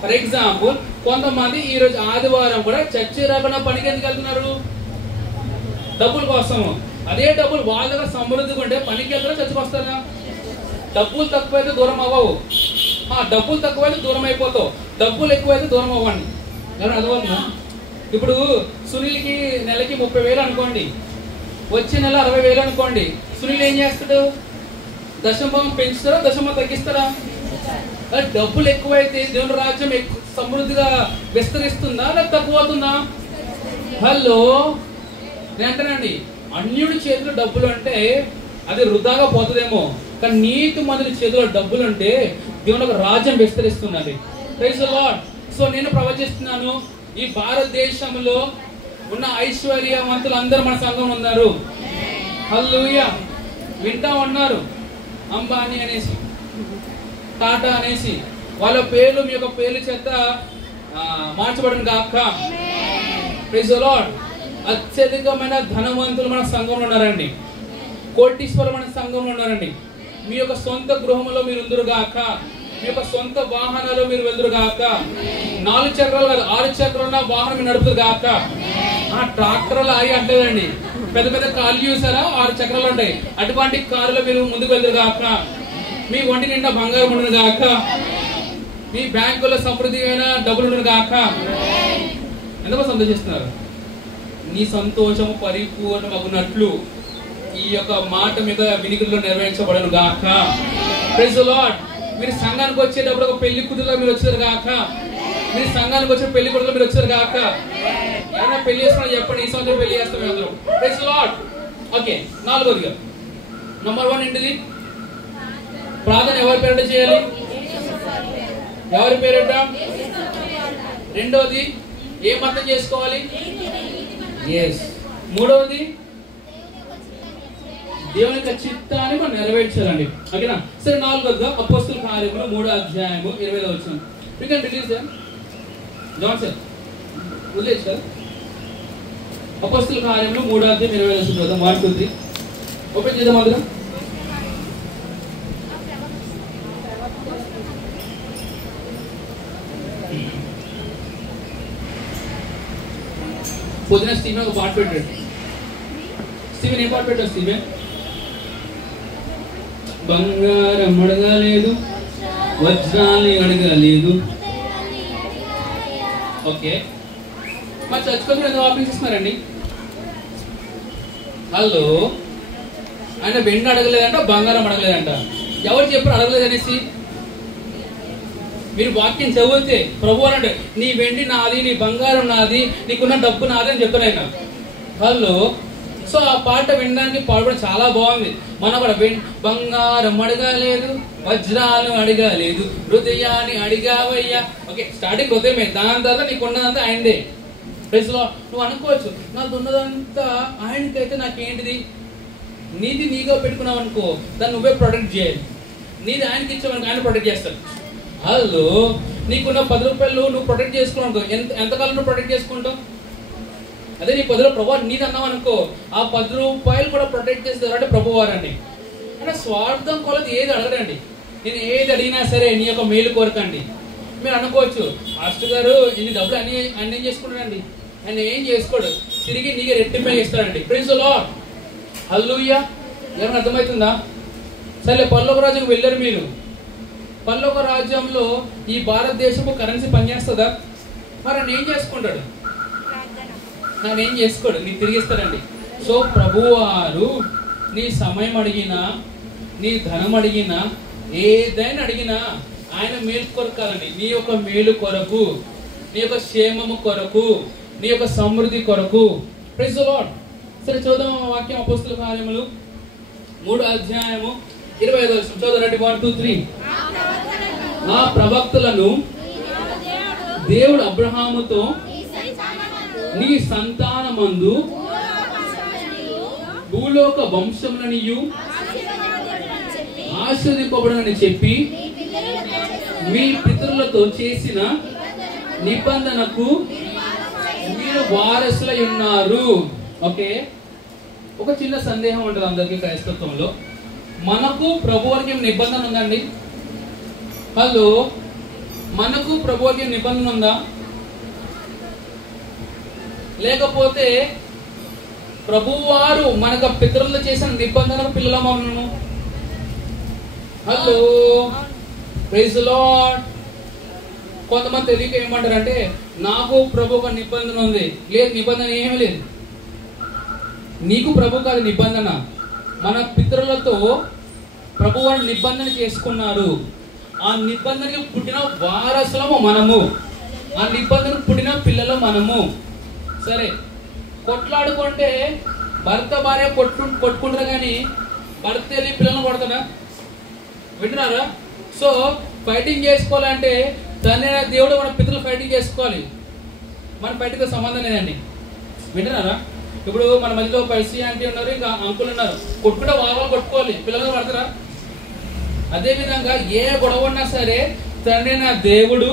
ఫర్ ఎగ్జాంపుల్, కొంతమంది ఈ రోజు ఆదివారం కూడా చర్చి రాకుండా పనికి ఎందుకు వెళ్తున్నారు? డబ్బుల కోసము. అదే డబ్బులు వాళ్ళ దగ్గర సమృద్ధిగా ఉంటే పనికి వెళ్తారా, చర్చికి వస్తారా? డబ్బులు తక్కువైతే దూరం అవ్వవు, డబ్బులు తక్కువైతే దూరం అయిపోతావు. డబ్బులు ఎక్కువైతే దూరం అవ్వండి. ఎవరు అర్థమవుతుందా? ఇప్పుడు సునీల్కి నెలకి 30,000 అనుకోండి, వచ్చే నెల 60,000 అనుకోండి. సునీల్ ఏం చేస్తాడు? దశమభాగం పెంచుతారా, దశమభాగం తగ్గిస్తారా? డబ్బులు ఎక్కువైతే దేవుని రాజ్యం సమృద్ధిగా విస్తరిస్తుందా లేదా తక్కువ అవుతుందా? హలో, నేను అంటానండి, అన్యుడి చేతిలో డబ్బులు అంటే అది వృధాగా పోతుందేమో, కానీ నీతి మందుల చేతిలో డబ్బులు అంటే దేవుని ఒక రాజ్యం విస్తరిస్తున్నది. Praise the Lord. సో నేను ప్రవచిస్తున్నాను, ఈ భారతదేశంలో ఉన్న ఐశ్వర్యవంతులు అందరూ మన సంఘం ఉన్నారు. హల్లెలూయా. వింటా ఉన్నారు, అంబానీ అనేసి, టాటా అనేసి, వాళ్ళ పేర్లు మీ యొక్క పేర్లు చేత మార్చబడిన గాక. Praise the Lord. అత్యధికమైన ధనవంతులు మన సంఘంలో ఉన్నారండి. కోటీశ్వరులు మన సంఘంలో ఉన్నారండి. మీ యొక్క సొంత గృహంలో మీరు ఉందరు గాక. మీ యొక్క సొంత వాహనాలు మీరు వెళ్దురు గాక. 4 చక్రాలు కాదు, 6 చక్రాలు ఉన్న వాహనం మీరు నడుపుతారు గాక. ట్రాక్టర్లు ఆగి అంటేదండి, పెద్ద పెద్ద కార్లు చూసారా, 6 చక్రాలు ఉంటాయి. అటువంటి కారులో మీరు ముందుకు వెళ్దురు గాక. మీ ఒంటి నిండా బంగారం ఉండదు గాక. మీ బ్యాంకులో సమృద్ధిగా డబ్బులు ఉండదు గాక. ఎందుకో సంతోషిస్తున్నారు? నీ సంతోషము పరిపూర్ణమగునట్లు ఈ యొక్క మాట మీద వినికిడిలో నెరవేర్చబడను గాక. Praise the Lord. మీరు సంఘానికి వచ్చేటప్పుడు ఒక పెళ్లి కూతురులో మీరు వచ్చారు గాక. మీరు సంఘానికి వచ్చే పెళ్లి కొడుకులో మీరు వచ్చారు గాక. ఏమైనా పెళ్లి చేస్తున్నా చెప్పండి, ఈ సంవత్సరం పెళ్లి చేస్తాం అందరం. Praise the Lord. ఓకే, 4వదిగా నంబర్ 1 ఏంటిది? ప్రార్థన ఎవరి పేరిట చేయాలి? ఎవరి పేరిట? రెండోది ఏం అర్థం చేసుకోవాలి? ఎస్. మూడవది దేవుని యొక్క చిత్తాన్ని మనం నెరవేర్చాలండి. ఓకేనా? సరే, నాలుగోదిగా అపోస్తుల కార్యములు 3వ అధ్యాయము 20వ వచనం. You can release them. John sir వదిలేచ్చు కదా. అపోస్తుల కార్యములు 3వ అధ్యాయం 20వ వచనం చూద్దాం. 1 2 3 ఓపెన్ చేద్దాం అందరం. పొద్దున స్టీవెన్ ఒక పాట పెట్టాడు. స్టీవెన్ ఏం పాట పెట్టాడు? స్టీవెన్ బంగారం అడగలేదు, వజ్రాన్ని అడగలేదు. ఓకే, మరి చర్చకొని ఎందుకు ఆపించేస్తున్నారండి? హలో, ఆయన వెండి అడగలేదంట, బంగారం అడగలేదంట. ఎవరు చెప్పారు అడగలేదు అనేసి? మీరు వాక్యం చదివితే ప్రభు అంటే నీ వెండి నాది, నీ బంగారం నాది, నీకున్న డబ్బు నాది అని చెప్తారు ఆయన. హలో, సో ఆ పాట వినడానికి పాడడం చాలా బాగుంది. మనం కూడా బంగారం అడగలేదు, వజ్రాలు అడగలేదు, హృదయాన్ని అడిగావయ్యా. ఓకే, స్టార్టింగ్ హృదయమే, దాని తర్వాత నీకు ఉన్నదంతా ఆయనదే. ప్రైజ్లో నువ్వు అనుకోవచ్చు, నాకు ఉన్నదంతా ఆయనకైతే నాకేంటిది? నీది నీగా పెట్టుకున్నావు అనుకో, దాన్ని నువ్వే ప్రొటెక్ట్ చేయాలి. నీది ఆయనకి ఇచ్చావనుకో, ఆయన ప్రొటెక్ట్ చేస్తాడు. హలో, నీకున్న 10 రూపాయలు నువ్వు ప్రొటెక్ట్ చేసుకున్నావు, ఎంతకాలం నువ్వు ప్రొటెక్ట్ చేసుకుంటావు? అదే నీ 10 రూపాయలు ప్రభు నీది అన్నావు అనుకో, ఆ 10 రూపాయలు కూడా ప్రొటెక్ట్ చేస్తారు అంటే ప్రభువారండి. అంటే స్వార్థం కొలది ఏది అడగరండి. నేను ఏది అడిగినా సరే నీ యొక్క మేలు కోరకండి. మీరు అనుకోవచ్చు, మాస్టర్ గారు ఇన్ని డబ్బులు ఆయన ఏం చేసుకుంటాడండి? ఆయన ఏం చేసుకోడు, తిరిగి నీకే రెట్టింపై ఇస్తాడండి. Praise the Lord. హల్లెలూయా. ఏమైనా అర్థమవుతుందా? సరే, పరలోక రాజ్యానికి వెళ్ళారు మీరు. పరలోక రాజ్యంలో ఈ భారతదేశపు కరెన్సీ పనిచేస్తుందా? మరి ఆయన ఏం చేసుకుంటాడు? ఆయన ఏం చేసుకోడు, నీకు తిరిగిస్తాడండి. సో ప్రభువారు నీ సమయం అడిగినా, నీ ధనం అడిగినా, ఏదైనా అడిగినా ఆయన మేలు కొరకాలండి. నీ యొక్క మేలు కొరకు, నీ యొక్క క్షేమము కొరకు, నీ యొక్క సమృద్ధి కొరకు. Praise the Lord. సరే, చూద్దాం వాక్యం. అపోస్తుల కార్యములు 3వ అధ్యాయము 25వ వచనం చదవండి. 1 2 3 ఆ ప్రవక్తలను దేవుడు అబ్రహాముతో నీ సంతానమందు భూలోక వంశములనియు ఆశీర్వదింపబడునని చెప్పి మీ పితరులతో చేసిన నిబంధనకు మీరు వారసులై ఉన్నారు. ఓకే, ఒక చిన్న సందేహం ఉంటుంది అందరికీ క్రైస్తత్వంలో. మనకు ప్రభువుకి నిబంధన ఉందండి? హలో, మనకు ప్రభువుకి నిబంధన ఉందా? లేకపోతే ప్రభువారు మనకు పితరులు చేసిన నిబంధనకు పిల్లలమా ఉన్నాము? Hello, praise the Lord. కొంతమంది తెలియక ఏమంటారంటే, నాకు ప్రభు ఒక నిబంధన ఉంది. లేదు, నిబంధన ఏమీ లేదు. నీకు ప్రభు కాదు నిబంధన. మన పితరులతో ప్రభు వారు నిబంధన చేసుకున్నారు. ఆ నిబంధనకి పుట్టిన వారసులము మనము, ఆ నిబంధనకు పుట్టిన పిల్లలు మనము. సరే, కొట్లాడుకుంటే భర్త భార్య కొట్టుకుంటారు కానీ భర్త వెళ్ళి పిల్లలను కొడతాడా? వింటున్నారా? సో ఫైటింగ్ చేసుకోవాలంటే తండ్రి దేవుడు మన పితరులు ఫైటింగ్ చేసుకోవాలి. మన ఫైటింగ్తో సంబంధం లేదండి. వింటున్నారా? ఇప్పుడు మన మధ్యలో పైసీ ఆంటీ ఉన్నారు, ఇంకా అంకుల్ ఉన్నారు. కొట్టుకుంటే వాళ్ళు కొట్టుకోవాలి, పిల్లలు పడతారా? అదేవిధంగా ఏ గొడవ ఉన్నా సరే తండ్రి నా దేవుడు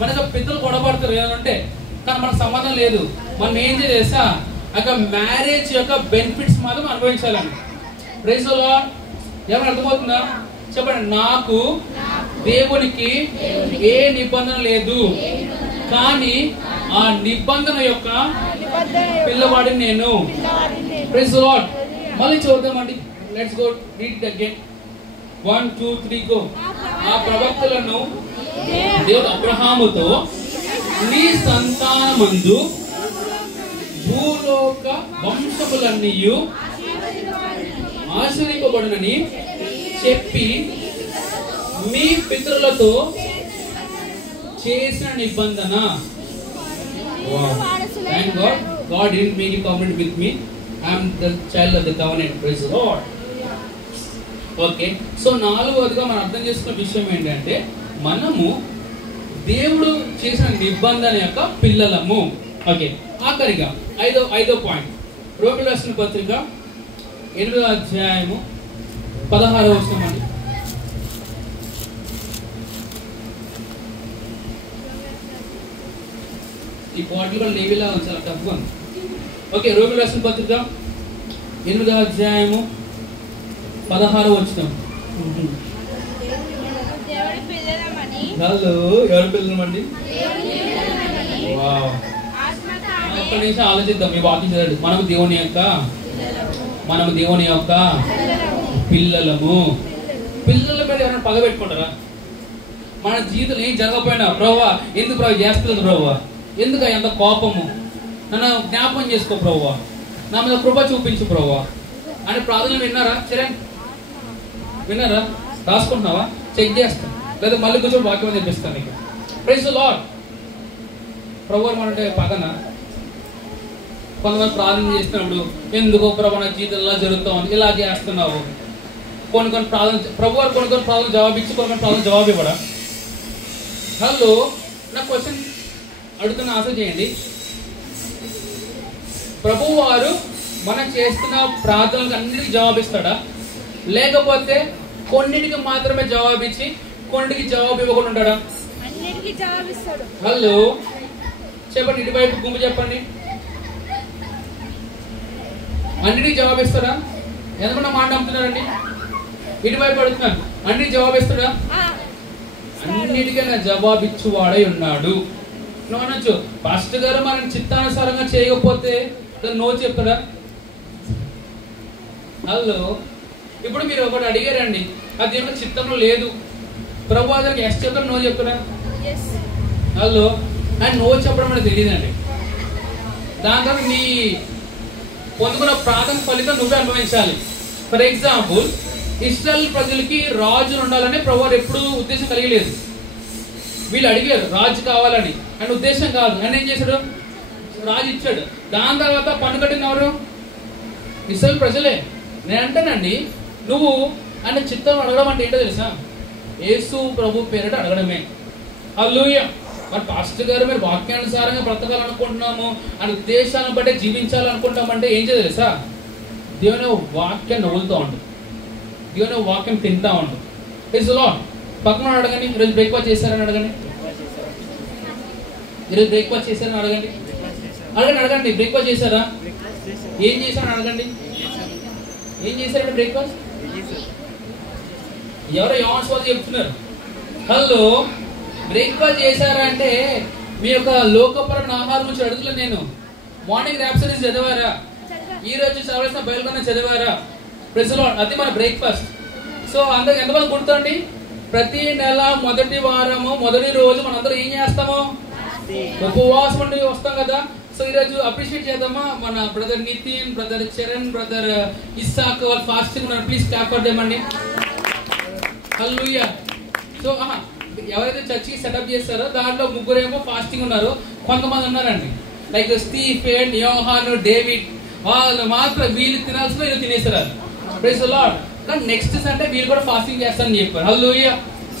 మనకు పితరులు గొడవ పడతారు ఏమంటే, కానీ మనకు సంబంధం లేదు. మనం ఏం చేసా అక్కడ మ్యారేజ్ యొక్క బెనిఫిట్స్ మాత్రం అనుభవించాలని. Praise the lord. ఏమైనా అర్థమవుతుందా? చెప్పండి. నాకు దేవునికి ఏ నిబంధన లేదు, కానీ ఆ నిబంధన యొక్క పిల్లవాడిని నేను. Praise the Lord. మళ్ళీ చూద్దామండి. Let's go read it again. 1 2 3 go. ఆ ప్రవక్తలను దేవుడు అబ్రహాముతో నీ సంతానమందు భూలోక వంశములన్నీ ఆశీర్వదింపబడునని చెప్పి మీ పితరులతో చేసిన నిబంధన. Thank God. God didn't make a covenant with me. I am the child of the covenant. Praise the Lord. Okay, so నాలుగవదిగా మనం అర్థం చేసుకున్న విషయం ఏంటంటే, మనము దేవుడు చేసిన నిబంధన యొక్క పిల్లలము. ఓకే, ఆఖరిగా ఐదో పాయింట్, రోమియోలు రాసిన పత్రిక 8వ అధ్యాయము 16వ వచనం అండి. ఈ బాటిల్ కూడా నేవిలా చాలా టఫ్గా ఉంది. ఓకే, రోమియోలు రాసిన పత్రిక 8వ అధ్యాయము 16వ వచనం. హలో, ఎవరి పిల్లలమండి? ఒక్క నిమిషం ఆలోచిద్దాం. ఈ వాక్యం చదవండి. మనము దేవుని యొక్క పిల్లలము. పిల్లల మీద ఎవరైనా పగ పెట్టుకుంటారా? మన జీవితంలో ఏం జరగకపోయినా, ప్రభువా ఎందుకు ప్రభు చేస్తుంది, ప్రభువా ఎందుకు ఎంత కోపము, నన్ను జ్ఞాపకం చేసుకో ప్రభువా, నా మీద కృప చూపించు ప్రభువా అని ప్రార్థన విన్నారా? చరణ్ విన్నారా? రాసుకుంటున్నావా? చెక్ చేస్తా, లేదా మళ్ళీ కూర్చొని వాక్యం తెప్పిస్తాను నీకు. Praise the Lord. ప్రభువు అంటే పగన కొంతమంది ప్రార్థన చేస్తున్నప్పుడు ఎందుకో ప్రభు నా జీవితంలో జరుగుతామని ఇలా చేస్తున్నావు. కొన్ని ప్రార్థన ప్రభు కొన్ని ప్రార్థన జవాబిచ్చి కొన్ని ప్రార్థన జవాబు ఇవ్వడా? హలో, నా క్వశ్చన్ అడుగుతున్న ఆన్సర్ చేయండి. ప్రభు వారు మనం చేస్తున్న ప్రార్థనలకు అన్నిటికీ జవాబిస్తాడా, లేకపోతే కొన్నిటికి మాత్రమే జవాబిచ్చి కొన్నిటికి జవాబు ఇవ్వకుండా ఉంటాడా? హలో చెప్పండి, ఇటువైపు గుంపు చెప్పండి. అన్నిటికీ జవాబిస్తాడా? ఎందుకంటే మాట నమ్ముతున్నారండి. ఇటువైపు అడుగుతున్నాను, అన్నిటికీ జవాబిస్తాడా? అన్నిటికైనా జవాబిచ్చువాడై ఉన్నాడు. నువ్వు అనొచ్చు, పాస్టర్ గారు మనం చిత్తానుసారంగా చేయకపోతే నో చెప్తాడా? హలో, ఇప్పుడు మీరు ఒకటి అడిగారండి, అది ఏమో చిత్తంలో లేదు, ప్రభు అతనికి ఎస్ చెప్తాడు, నో చెప్తాడా? హలో, అండ్ నో చెప్పడం అనేది తెలియదండి. దాని తర్వాత నీ పొందుకున్న ప్రాథమిక ఫలితం నువ్వే అనుభవించాలి. ఫర్ ఎగ్జాంపుల్, ఇశ్రాయేల్ ప్రజలకి రాజులు ఉండాలని ప్రభువారు ఎప్పుడు ఉద్దేశం కలిగలేదు. వీళ్ళు అడిగారు రాజు కావాలని, అని ఉద్దేశం కాదు. అని ఏం చేశాడు? రాజు ఇచ్చాడు. దాని తర్వాత పన్ను కట్టిన ఎవరు? ఇశ్రాయేల్ ప్రజలే. నేను అంటానండి, నువ్వు ఆయన చిత్తం అడగడం అంటే ఏంటో తెలుసా? యేసు ప్రభు పేరిట అడగడమే. హల్లెలూయా. మరి పాస్టర్ గారు మీరు వాక్యానుసారంగా బ్రతకాలనుకుంటున్నాము అని ఉద్దేశాలను బట్టి జీవించాలనుకుంటామంటే ఏం చేయాలి తెలుసా? దేవుని వాక్యాన్ని నవ్వులుతూ ఉండు, దేవుని వాక్యం తింటా ఉండు. Praise the Lord. పక్కన అడగండి, ఈరోజు బ్రేక్ఫాస్ట్ చేశారని అడగండి. ఈరోజు బ్రేక్ఫాస్ట్ చేశారని అడగండి. అడగండి బ్రేక్ఫాస్ట్ చేశారా? ఏం చేశారని అడగండి. ఏం చేశారండి బ్రేక్ఫాస్ట్? ఎవరో యోహాను చెప్తున్నారు. హలో, బ్రేక్ఫాస్ట్ చేశారా అంటే మీ యొక్క లోకపరమైన ఆహారం గురించి అడుగుతున్నా నేను. మార్నింగ్ ర్యాప్సరీస్ చదివారా? ఈ రోజు చదవాల్సిన బయలుకొని చదివారా? Praise the Lord. అది మన బ్రేక్ఫాస్ట్. సో అందరికి ఎంతమంది గుర్తుండి, ప్రతి నెల మొదటి వారము మొదటి రోజు మనందరం ఏం చేస్తాము? ఉపవాసం ఉండి వస్తాం కదా. సో ఈరోజు అప్రిషియేట్ చేద్దామా? మన brother Nitin, brother Charan, brother Isaac వాళ్ళు ఫాస్టింగ్ ఉన్నారు. ప్లీజ్ క్లాప్ ఫర్ దెమ్ అండి. హల్లెలూయా. సో ఎవరైతే చర్చి సెటప్ చేస్తారో దాంట్లో ముగ్గురేమో ఫాస్టింగ్ ఉన్నారు. కొంతమంది ఉన్నారండి లైక్ స్టీఫెన్, యోహాను, డేవిడ్, వాళ్ళు మాత్రం వీళ్ళు తినాల్సిన వీళ్ళు తినేసారు. Praise the Lord. కానీ నెక్స్ట్ సండే వీళ్ళు కూడా ఫాస్టింగ్ చేస్తారని చెప్పారు. హల్లెలూయా.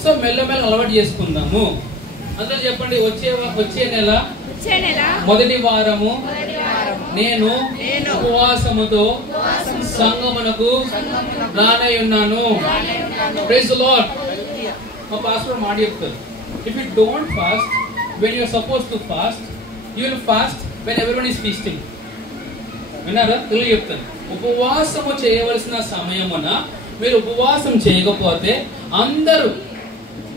సో మెల్లమెల్ల అలవాటు చేసుకుందాము. అందులో చెప్పండి, వచ్చే నెల మొదటి వారము నేను ఉపవాసముతో సంగమునకు రానై ఉన్నాను. Praise the Lord. మా పాస్టర్ మాట చెప్తారు, if you don't fast when you are suppose to fast, you will fast when everyone is feasting. విన్నారా? తెలుగు చెప్తాను. ఉపవాసము చేయవలసిన సమయమున మీరు ఉపవాసం చేయకపోతే అందరూ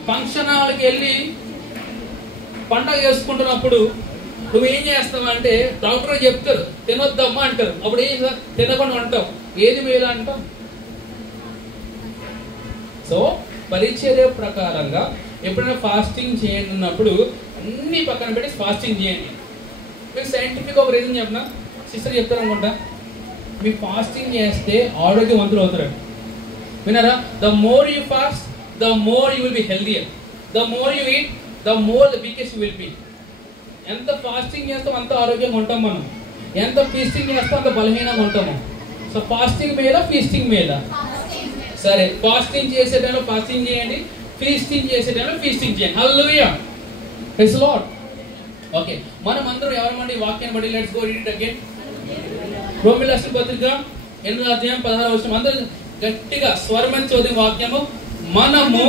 ఫంక్షన్ హాల్కి వెళ్ళి పండగ చేసుకుంటున్నప్పుడు నువ్వేం చేస్తావు అంటే డాక్టర్ చెప్తారు తినొద్దమ్మా అంటారు. అప్పుడు ఏం తినకుండా అంటావు, ఏది మేలు అంటావు? సో పరిచర్య ప్రకారంగా ఎప్పుడైనా ఫాస్టింగ్ చేయనున్నప్పుడు అన్ని పక్కన పెట్టి ఫాస్టింగ్ చేయండి. మీకు సైంటిఫిక్ ఒక రీజన్ చెప్పిన సిస్టర్ చెప్తారు అనుకుంటా, మీ ఫాస్టింగ్ చేస్తే ఆరోగ్యవంతులు అవుతారండి. విన్నారా? The more you fast, the more you will be healthier. The more you eat, the more the weakest you will be. ఎంత ఫాస్టింగ్ చేస్తాం అంత ఆరోగ్యంగా ఉంటాం మనం. ఎంత ఫీస్టింగ్ చేస్తాం అంత బలహీనంగా ఉంటాము. సో ఫాస్టింగ్ మీద ఫీస్టింగ్ మీద సరే, ఫాస్టింగ్ చేసే టైంలో ఫాస్టింగ్ చేయండి, ఫీస్టింగ్ చేసే టైంలో ఫీస్టింగ్ చేయండి. Hallelujah. Praise the Lord. Okay, మనం అందరం ఎవరమండి వాక్యాన్ని బట్టి let's go read it again. రోమీయులకు రాసిన పత్రిక 8వ అధ్యాయం 16వ వచనం. అందరూ గట్టిగా స్వరమని చదివిన వాక్యము, మనము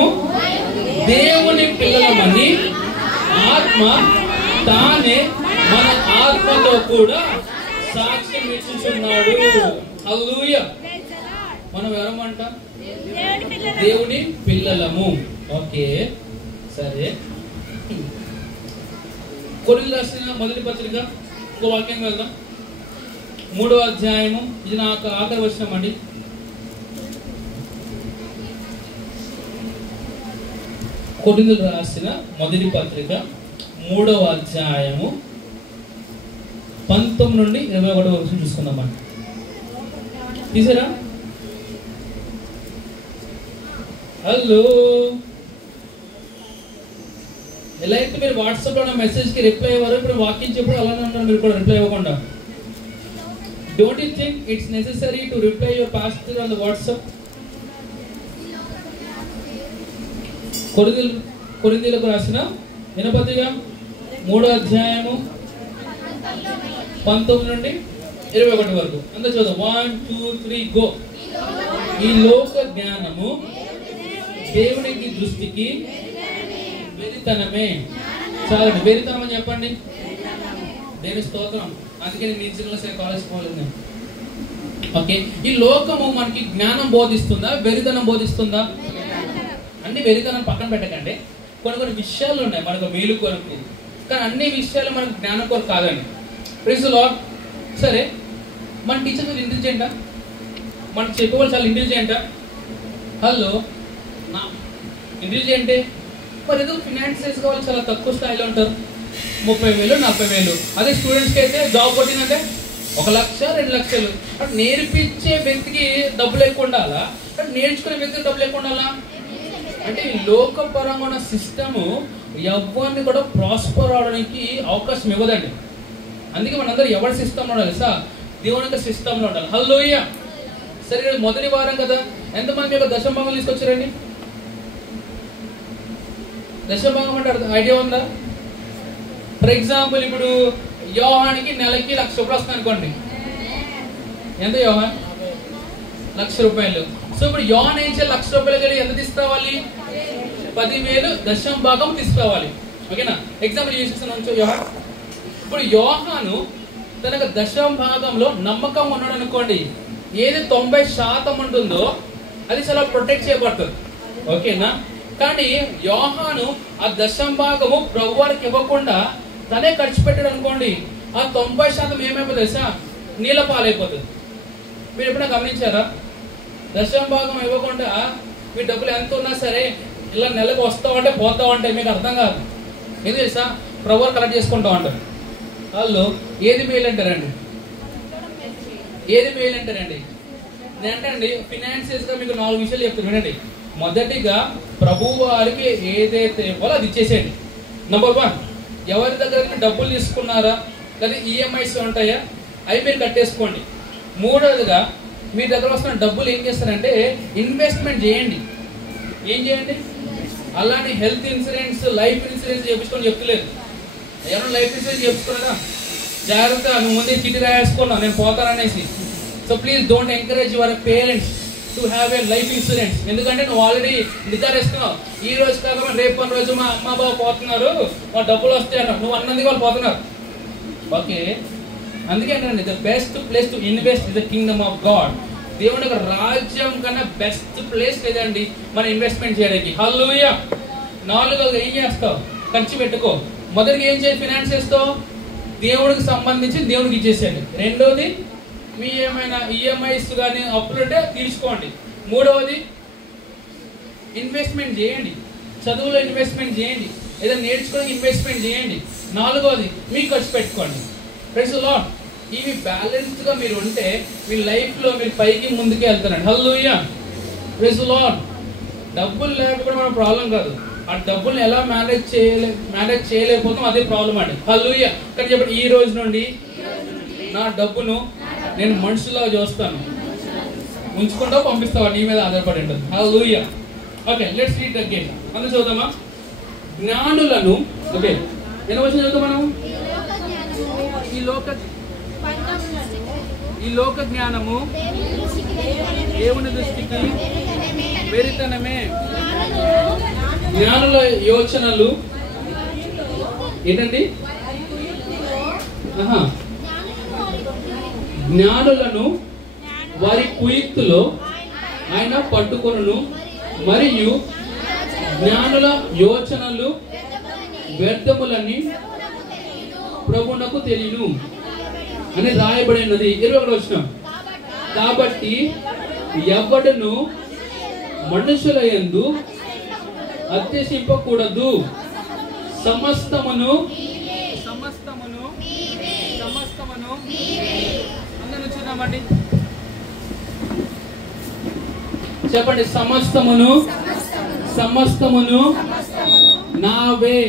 దేవుని పిల్లలమని ఆత్మ తానే మన ఆత్మతో కూడా సాక్ష్యం ఇచ్చుచున్నాడు. హల్లెలూయా. మనం ఎవరమంట? దేవుని పిల్లలము. ఓకే, సరే. కొరింథీయులకు రాసిన మొదటి పత్రిక ఇంకో వాక్యం వెళ్దాం. 3వ అధ్యాయము, ఇది నాకు ఆఖరి వచనం అండి. కొరింథీయులకు రాసిన మొదటి పత్రిక 3వ అధ్యాయము 19 నుండి 21 వరకు చూసుకుందామండి. తీసారా? హలో, ఎలా అయితే మీరు వాట్సాప్ లో నా మెసేజ్ కి రిప్లై అవ్వరు, ఇప్పుడు వాక్యం చెప్పడం అలానే ఉన్నారు మీరు కూడా రిప్లై ఇవ్వకుండా. Don't you think it's necessary to reply your pastor on the WhatsApp? కొరింథీయులకు రాసిన పత్రిక 3వ అధ్యాయము 19 నుండి 21 వరకు అందరూ చూద్దాం. 1 2 3 గో. ఈ లోక జ్ఞానము దేవునికి దృష్టికి వెరితనమే. చాలండి, వెరితనం అని చెప్పండి. దేవుని స్తోత్రం. అందుకే నేను మ్యూజిక్లో కాలేజ్ పోలేదు. ఓకే, ఈ లోకము మనకి జ్ఞానం బోధిస్తుందా, వెరితనం బోధిస్తుందా? అన్ని వెరితనం పక్కన పెట్టకండి. కొన్ని విషయాలు ఉన్నాయి మనకు మేలు కొరకు, కానీ అన్ని విషయాలు మనకు జ్ఞానం కొరకు కాదండి. Praise the Lord. సరే, మన టీచర్ మీరు ఇంటెలిజెంటా? మనకు చెప్పేవాళ్ళు చాలా ఇంటెలిజెంటా? హలో, ఇంటెలిజెంటే. మరి ఏదో ఫినాన్షియల్స్ వాళ్ళు చాలా తక్కువ స్థాయిలో ఉంటారు, 30,000 40,000. అదే స్టూడెంట్స్కి అయితే జాబ్ కొట్టిందంటే 1 లక్ష 2 లక్షలు. అంటే నేర్పించే వ్యక్తికి డబ్బులు ఎక్కువ ఉండాలా, అంటే నేర్చుకునే వ్యక్తికి డబ్బులు ఎక్కువ ఉండాలా? అంటే ఈ లోకపరంగా ఉన్న సిస్టము ఎవరిని కూడా ప్రాస్పర్ అవడానికి అవకాశం ఇవ్వదండి. అందుకే మనందరూ ఎవరి సిస్టంలో ఉండాలి సార్? దేవుని యొక్క సిస్టంలో ఉండాలి. హల్లెలూయా. సరే, మొదటి వారం కదా, ఎంతమంది యొక్క దశమభాగం తీసుకొచ్చారండి? దశమభాగం అంటే ఐడియా ఉందా? ఫర్ ఎగ్జాంపుల్, ఇప్పుడు యోహానికి నెలకి 1,00,000 రూపాయలు వస్తుంది అనుకోండి. ఎంత యోహాన్? 1,00,000 రూపాయలు. సో ఇప్పుడు యోహాన్ ఏం చేయాలి? 1,00,000 రూపాయలు కలిగి ఎంత తీసుకోవాలి? 10,000 దశమభాగం తీసుకోవాలి. ఓకేనా? ఎగ్జాంపుల్ చేసేస్తాను యోహాన్. ఇప్పుడు యోహాను తన దశమభాగంలో నమ్మకం ఉన్నాడు అనుకోండి, ఏది 90% ఉంటుందో అది చాలా ప్రొటెక్ట్ చేయబడుతుంది. ఓకేనా? కానీ యోహాను ఆ దశమభాగము ప్రభువారికి ఇవ్వకుండా తనే ఖర్చు పెట్టాడు అనుకోండి, ఆ 90% ఏమైపోతుంది సార్? నీళ్ళ పాలైపోతుంది. మీరు ఎప్పుడైనా గమనించారా? దశమభాగం ఇవ్వకుండా మీ డబ్బులు ఎంత ఉన్నా సరే ఇలా నెలకు వస్తామంటే పోతామంటే మీకు అర్థం కాదు. ఎందుకు తెలుసా? ప్రభువారు కలెక్ట్ చేసుకుంటా ఉంటారు. వాళ్ళు ఏది మేలు అంటారండి? ఏది మేలు అంటారండి? నేనంటే ఫినాన్షియల్స్ గా మీకు 4 విషయాలు చెప్తాను, వినండి. మొదటిగా ప్రభువు వారికి ఏదైతే ఇవ్వాలో అది ఇచ్చేసేయండి. నంబర్ 1, ఎవరి దగ్గర డబ్బులు తీసుకున్నారా లేదా ఈఎంఐస్ ఉంటాయా అవి మీరు కట్టేసుకోండి. మూడవదిగా మీ దగ్గర వస్తున్న డబ్బులు ఏం చేస్తారంటే ఇన్వెస్ట్మెంట్ చేయండి. ఏం చేయండి? అలానే హెల్త్ ఇన్సూరెన్స్, లైఫ్ ఇన్సూరెన్స్ చేయించుకొని చెప్తలేదు. ఎవరైనా లైఫ్ ఇన్సూరెన్స్ చెప్పుకున్నారా? జాగ్రత్త, నువ్వు ముందే చిట్టి రాయేసుకున్నావు నేను పోతాననేసి. So please don't encourage your parents to have a life insurance. ఎందుకంటే నువ్వు ఆల్రెడీ నిర్ధారిస్తున్నావు, ఈ రోజు కాకుండా రేపు కొన్ని రోజు మా అమ్మ బాబు పోతున్నారు, మా డబ్బులు వస్తాయి అన్నావు. నువ్వు అన్నందుకు వాళ్ళు పోతున్నారు. ఓకే, అందుకే అండి the best place to invest is the Kingdom of God. దేవుని యొక్క రాజ్యం కన్నా బెస్ట్ ప్లేస్ లేదండి మనం ఇన్వెస్ట్మెంట్ చేయడానికి. హల్లెలూయా. 4వ ఏం చేస్తావు? ఖర్చు పెట్టుకో. మొదటిగా ఏం చేయాలి? ఫినాన్స్ చేస్తావు, దేవుడికి సంబంధించి దేవుడికి ఇచ్చేసేయండి. రెండోది, మీ ఏమైనా ఈఎంఐస్ కానీ అప్పులు ఉంటే తీర్చుకోండి. మూడవది, ఇన్వెస్ట్మెంట్ చేయండి. చదువులో ఇన్వెస్ట్మెంట్ చేయండి, ఏదైనా నేర్చుకోవడానికి ఇన్వెస్ట్మెంట్ చేయండి. 4వది, మీకు ఖర్చు పెట్టుకోండి. Praise the Lord. ఇవి బ్యాలెన్స్డ్ గా మీరు ఉంటే మీ లైఫ్ లో మీరు పైకి ముందుకే వెళ్తారండి. హల్లెలూయా. Praise the Lord. డబ్బులు లేకపోతే మన ప్రాబ్లం కాదు, ఆ డబ్బుల్ని ఎలా మేనేజ్ చేయలేకపోతాం అదే ప్రాబ్లం అండి. హల్లెలూయా. కానీ చెప్పండి, ఈ రోజు నుండి నా డబ్బును నేను మనుషులా చూస్తాను, ఉంచుకుంటావు పంపిస్తావా నీ మీద ఆధారపడి ఉంటుంది. Hallelujah. Okay, let's read again. అందరూ చూద్దామా? జ్ఞానులను ఓకే, ఎన్నో వచ్చిన చదువుతాం మనం? ఈ లోక జ్ఞానము దేవుని దృష్టికి వెరితనమే. జ్ఞానుల యోచనలు ఏంటండి? జ్ఞానులను వారి కుయుక్తులో ఆయన పట్టుకొనును, మరియు జ్ఞానుల యోచనలు వ్యర్థములని ప్రభువునకు తెలియను అని రాయబడినది. 21వ వచనం. కాబట్టి ఎవడును మనుషుల యందు అత్యసింపకూడదు, సమస్తమును అందరూ చూద్దామండి, చెప్పండి. సమస్తమును నావే,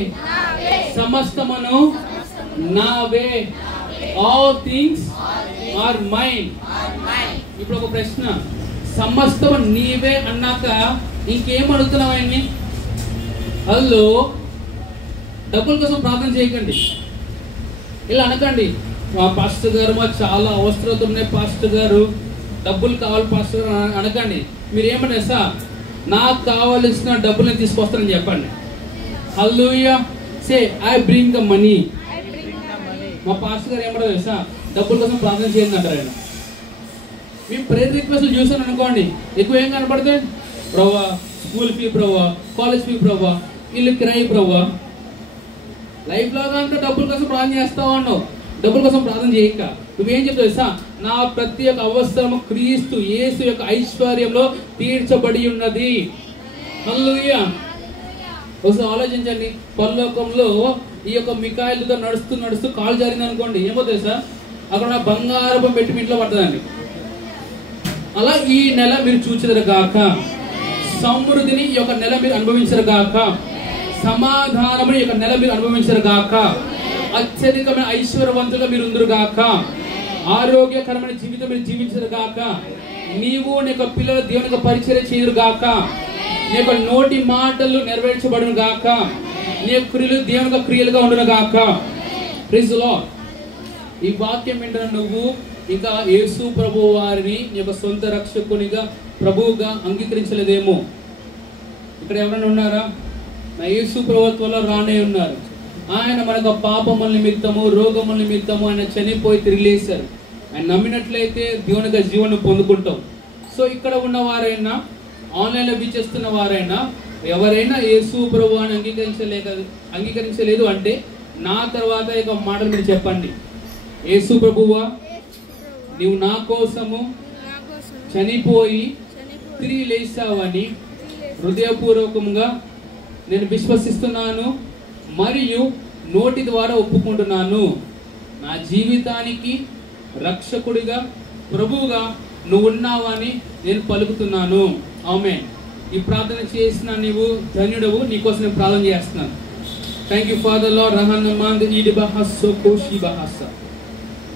సమస్తమును నావే, ఆల్ థింగ్స్ ఆర్ మైన్. ఇప్పుడు ఒక ప్రశ్న, సమస్తం నీవే అన్నాక ఇంకేం అడుగుతున్నావు ఆయన్ని? హలో, డబ్బుల కోసం ప్రార్థన చేయకండి, ఇలా అనకండి. మా పాస్టర్ గారు మాకు చాలా అవసరతలు ఉన్నాయి పాస్టర్ గారు, డబ్బులు కావాలి పాస్టర్ గారు అనకండి. మీరు ఏమన్నా సార్, నాకు కావలసిన డబ్బులను తీసుకొస్తానని చెప్పండి. Hallelujah, say I bring the money. మా పాస్టర్ గారు ఏమంటారు తెలుసా, డబ్బుల కోసం ప్రార్థన చేయండి అంటారు ఆయన. మీ ప్రేయర్ రిక్వెస్ట్లు చూసాను అనుకోండి, ఎక్కువ ఏం కనపడతాయి? ప్రవ్వా స్కూల్ ఫీ, ప్రవ్వా కాలేజ్ ఫీ, ప్రవ్వా ఇల్లు కిరాయి, ప్రవ్వా. లైఫ్ లాగా అంతా డబ్బుల కోసం ప్రార్థన చేస్తావు అన్నావు, డబ్బుల కోసం ప్రార్థన చేయక నువ్వేం చెప్తావు తెలుసా? నా ప్రతి ఒక్క అవసరము క్రీస్తు యేసు యొక్క ఐశ్వర్యంలో తీర్చబడి ఉన్నది. హల్లెలూయా. ఒకసారి ఆలోచించండి, పరలోకంలో ఈ యొక్క మికాయిలతో నడుస్తూ కాలు జారింది అనుకోండి, ఏమో తెలుసా? అక్కడ నా బంగారపు పెట్టి మీ ఇంట్లో పడుతుందండి. అలా ఈ నెల మీరు చూచెదరు గాక, సమృద్ధిని ఈ యొక్క నెల మీరు అనుభవించరు గాక, సమాధానముని ఈ యొక్క నెల మీరు అనుభవించరు గాక, అత్యధికమైన ఐశ్వర్యవంతులుగా మీరు ఉందరు గాక, ఆరోగ్యకరమైన జీవితం మీరు జీవించరు గాక, నీవు నీ యొక్క పిల్లలు దేవుని యొక్క పరిచర్య చేయరు గాక, నీ యొక్క నోటి మాటలు నెరవేర్చబడును గాక, నీ యొక్క క్రియలు దేవుని యొక్క క్రియలుగా ఉండును గాక. Praise the Lord. ఈ వాక్యం ఏంటంటే, నువ్వు ఇంకా యేసు ప్రభు వారిని నీ యొక్క సొంత రక్షకునిగా ప్రభువుగా అంగీకరించలేదేమో. ఇక్కడ ఎవరైనా ఉన్నారా? నా యేసు ప్రభుత్వంలో రానే ఉన్నారు. ఆయన మనకు పాపముల నిమిత్తము, రోగముల నిమిత్తము ఆయన చనిపోయి తిరిగి లేశారు. ఆయన నమ్మినట్లయితే దేవునిగా జీవనం పొందుకుంటాం. సో ఇక్కడ ఉన్న వారైనా, ఆన్లైన్లో వీక్షిస్తున్న వారైనా, ఎవరైనా యేసు ప్రభు అని అంగీకరించలేదు అంటే నా తర్వాత ఇక మాటలు మీరు చెప్పండి. యేసు ప్రభువా, నీవు నా కోసము చనిపోయి తిరిగి లేచావని హృదయపూర్వకంగా నేను విశ్వసిస్తున్నాను మరియు నోటి ద్వారా ఒప్పుకుంటున్నాను. నా జీవితానికి రక్షకుడిగా, ప్రభువుగా నువ్వు ఉన్నావని నేను పలుకుతున్నాను. ఆమేన్. ఈ ప్రార్థన చేసిన నీవు ధన్యుడవు. నీకోసం నేను ప్రార్థన చేస్తున్నాను. Thank you father lord.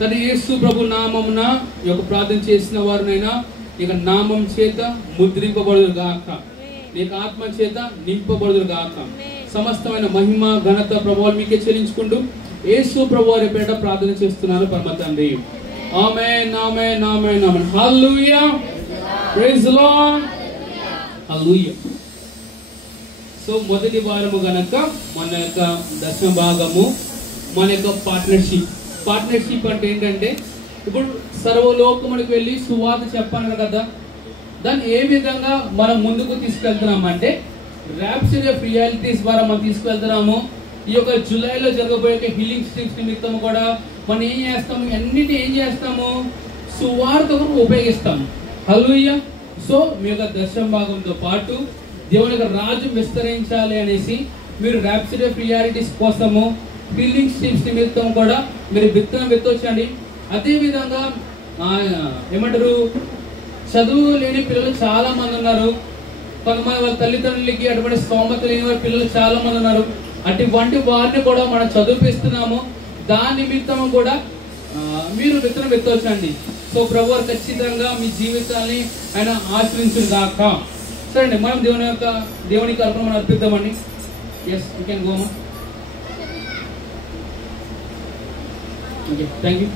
తన యేసు ప్రభు నామమున ఈ యొక్క ప్రార్థన చేసిన వారినైనా ఇక నామం చేత ముద్రింపబడుదురు గాక, నీకు ఆత్మ చేత నింపబడుదురు గాక. సమస్తమైన మహిమ, ఘనత, ప్రభావాలు మీకే చెల్లించుకుంటూ యేసు ప్రభు వారి పేట ప్రార్థన చేస్తున్నాను పరమ తండ్రి. Amen, amen, amen, amen. Hallelujah. Praise the Lord. Hallelujah. So మొదటి వారము గనక మన యొక్క దశమ భాగము మన యొక్క పార్ట్నర్షిప్ అంటే ఏంటంటే, ఇప్పుడు సర్వలోకమునికి వెళ్ళి సువార్త చెప్పాను కదా, దాన్ని ఏ విధంగా మనం ముందుకు తీసుకెళ్తున్నాం అంటే ర్యాప్చర్ ఆఫ్ రియాలిటీస్ ద్వారా మనం తీసుకెళ్తున్నాము. ఈ యొక్క జూలైలో జరగబోయే హీలింగ్ స్ట్రీమ్స్ నిమిత్తం కూడా మనం ఏం చేస్తాము, అన్నిటి ఏం చేస్తాము, సువార్త ఉపయోగిస్తాము. హల్లెలూయా. సో మీ యొక్క దశమ భాగంతో పాటు దేవుని యొక్క రాజ్యం విస్తరించాలి అనేసి మీరు ర్యాప్చర్ ఆఫ్ రియాలిటీస్ కోసము, హీలింగ్ స్ట్రీమ్స్ నిమిత్తం కూడా మీరు విత్తనం విత్తొచ్చండి. అదేవిధంగా ఏమంటారు, చదువు లేని పిల్లలు చాలా మంది ఉన్నారు. కొంతమంది వాళ్ళ తల్లిదండ్రులకి అటువంటి స్తోమత లేని వారి పిల్లలు చాలా మంది ఉన్నారు. అటువంటి వారిని కూడా మనం చదివిస్తున్నాము. దాని నిమిత్తం కూడా మీరు విత్తనం విత్తవచ్చండి. సో ప్రభు ఖచ్చితంగా మీ జీవితాన్ని ఆయన ఆశ్రయించును గాక. సరే అండి, మనం దేవునికి అర్పణ మనం అర్పిద్దామండి. Yes, you can go. Okay, thank you.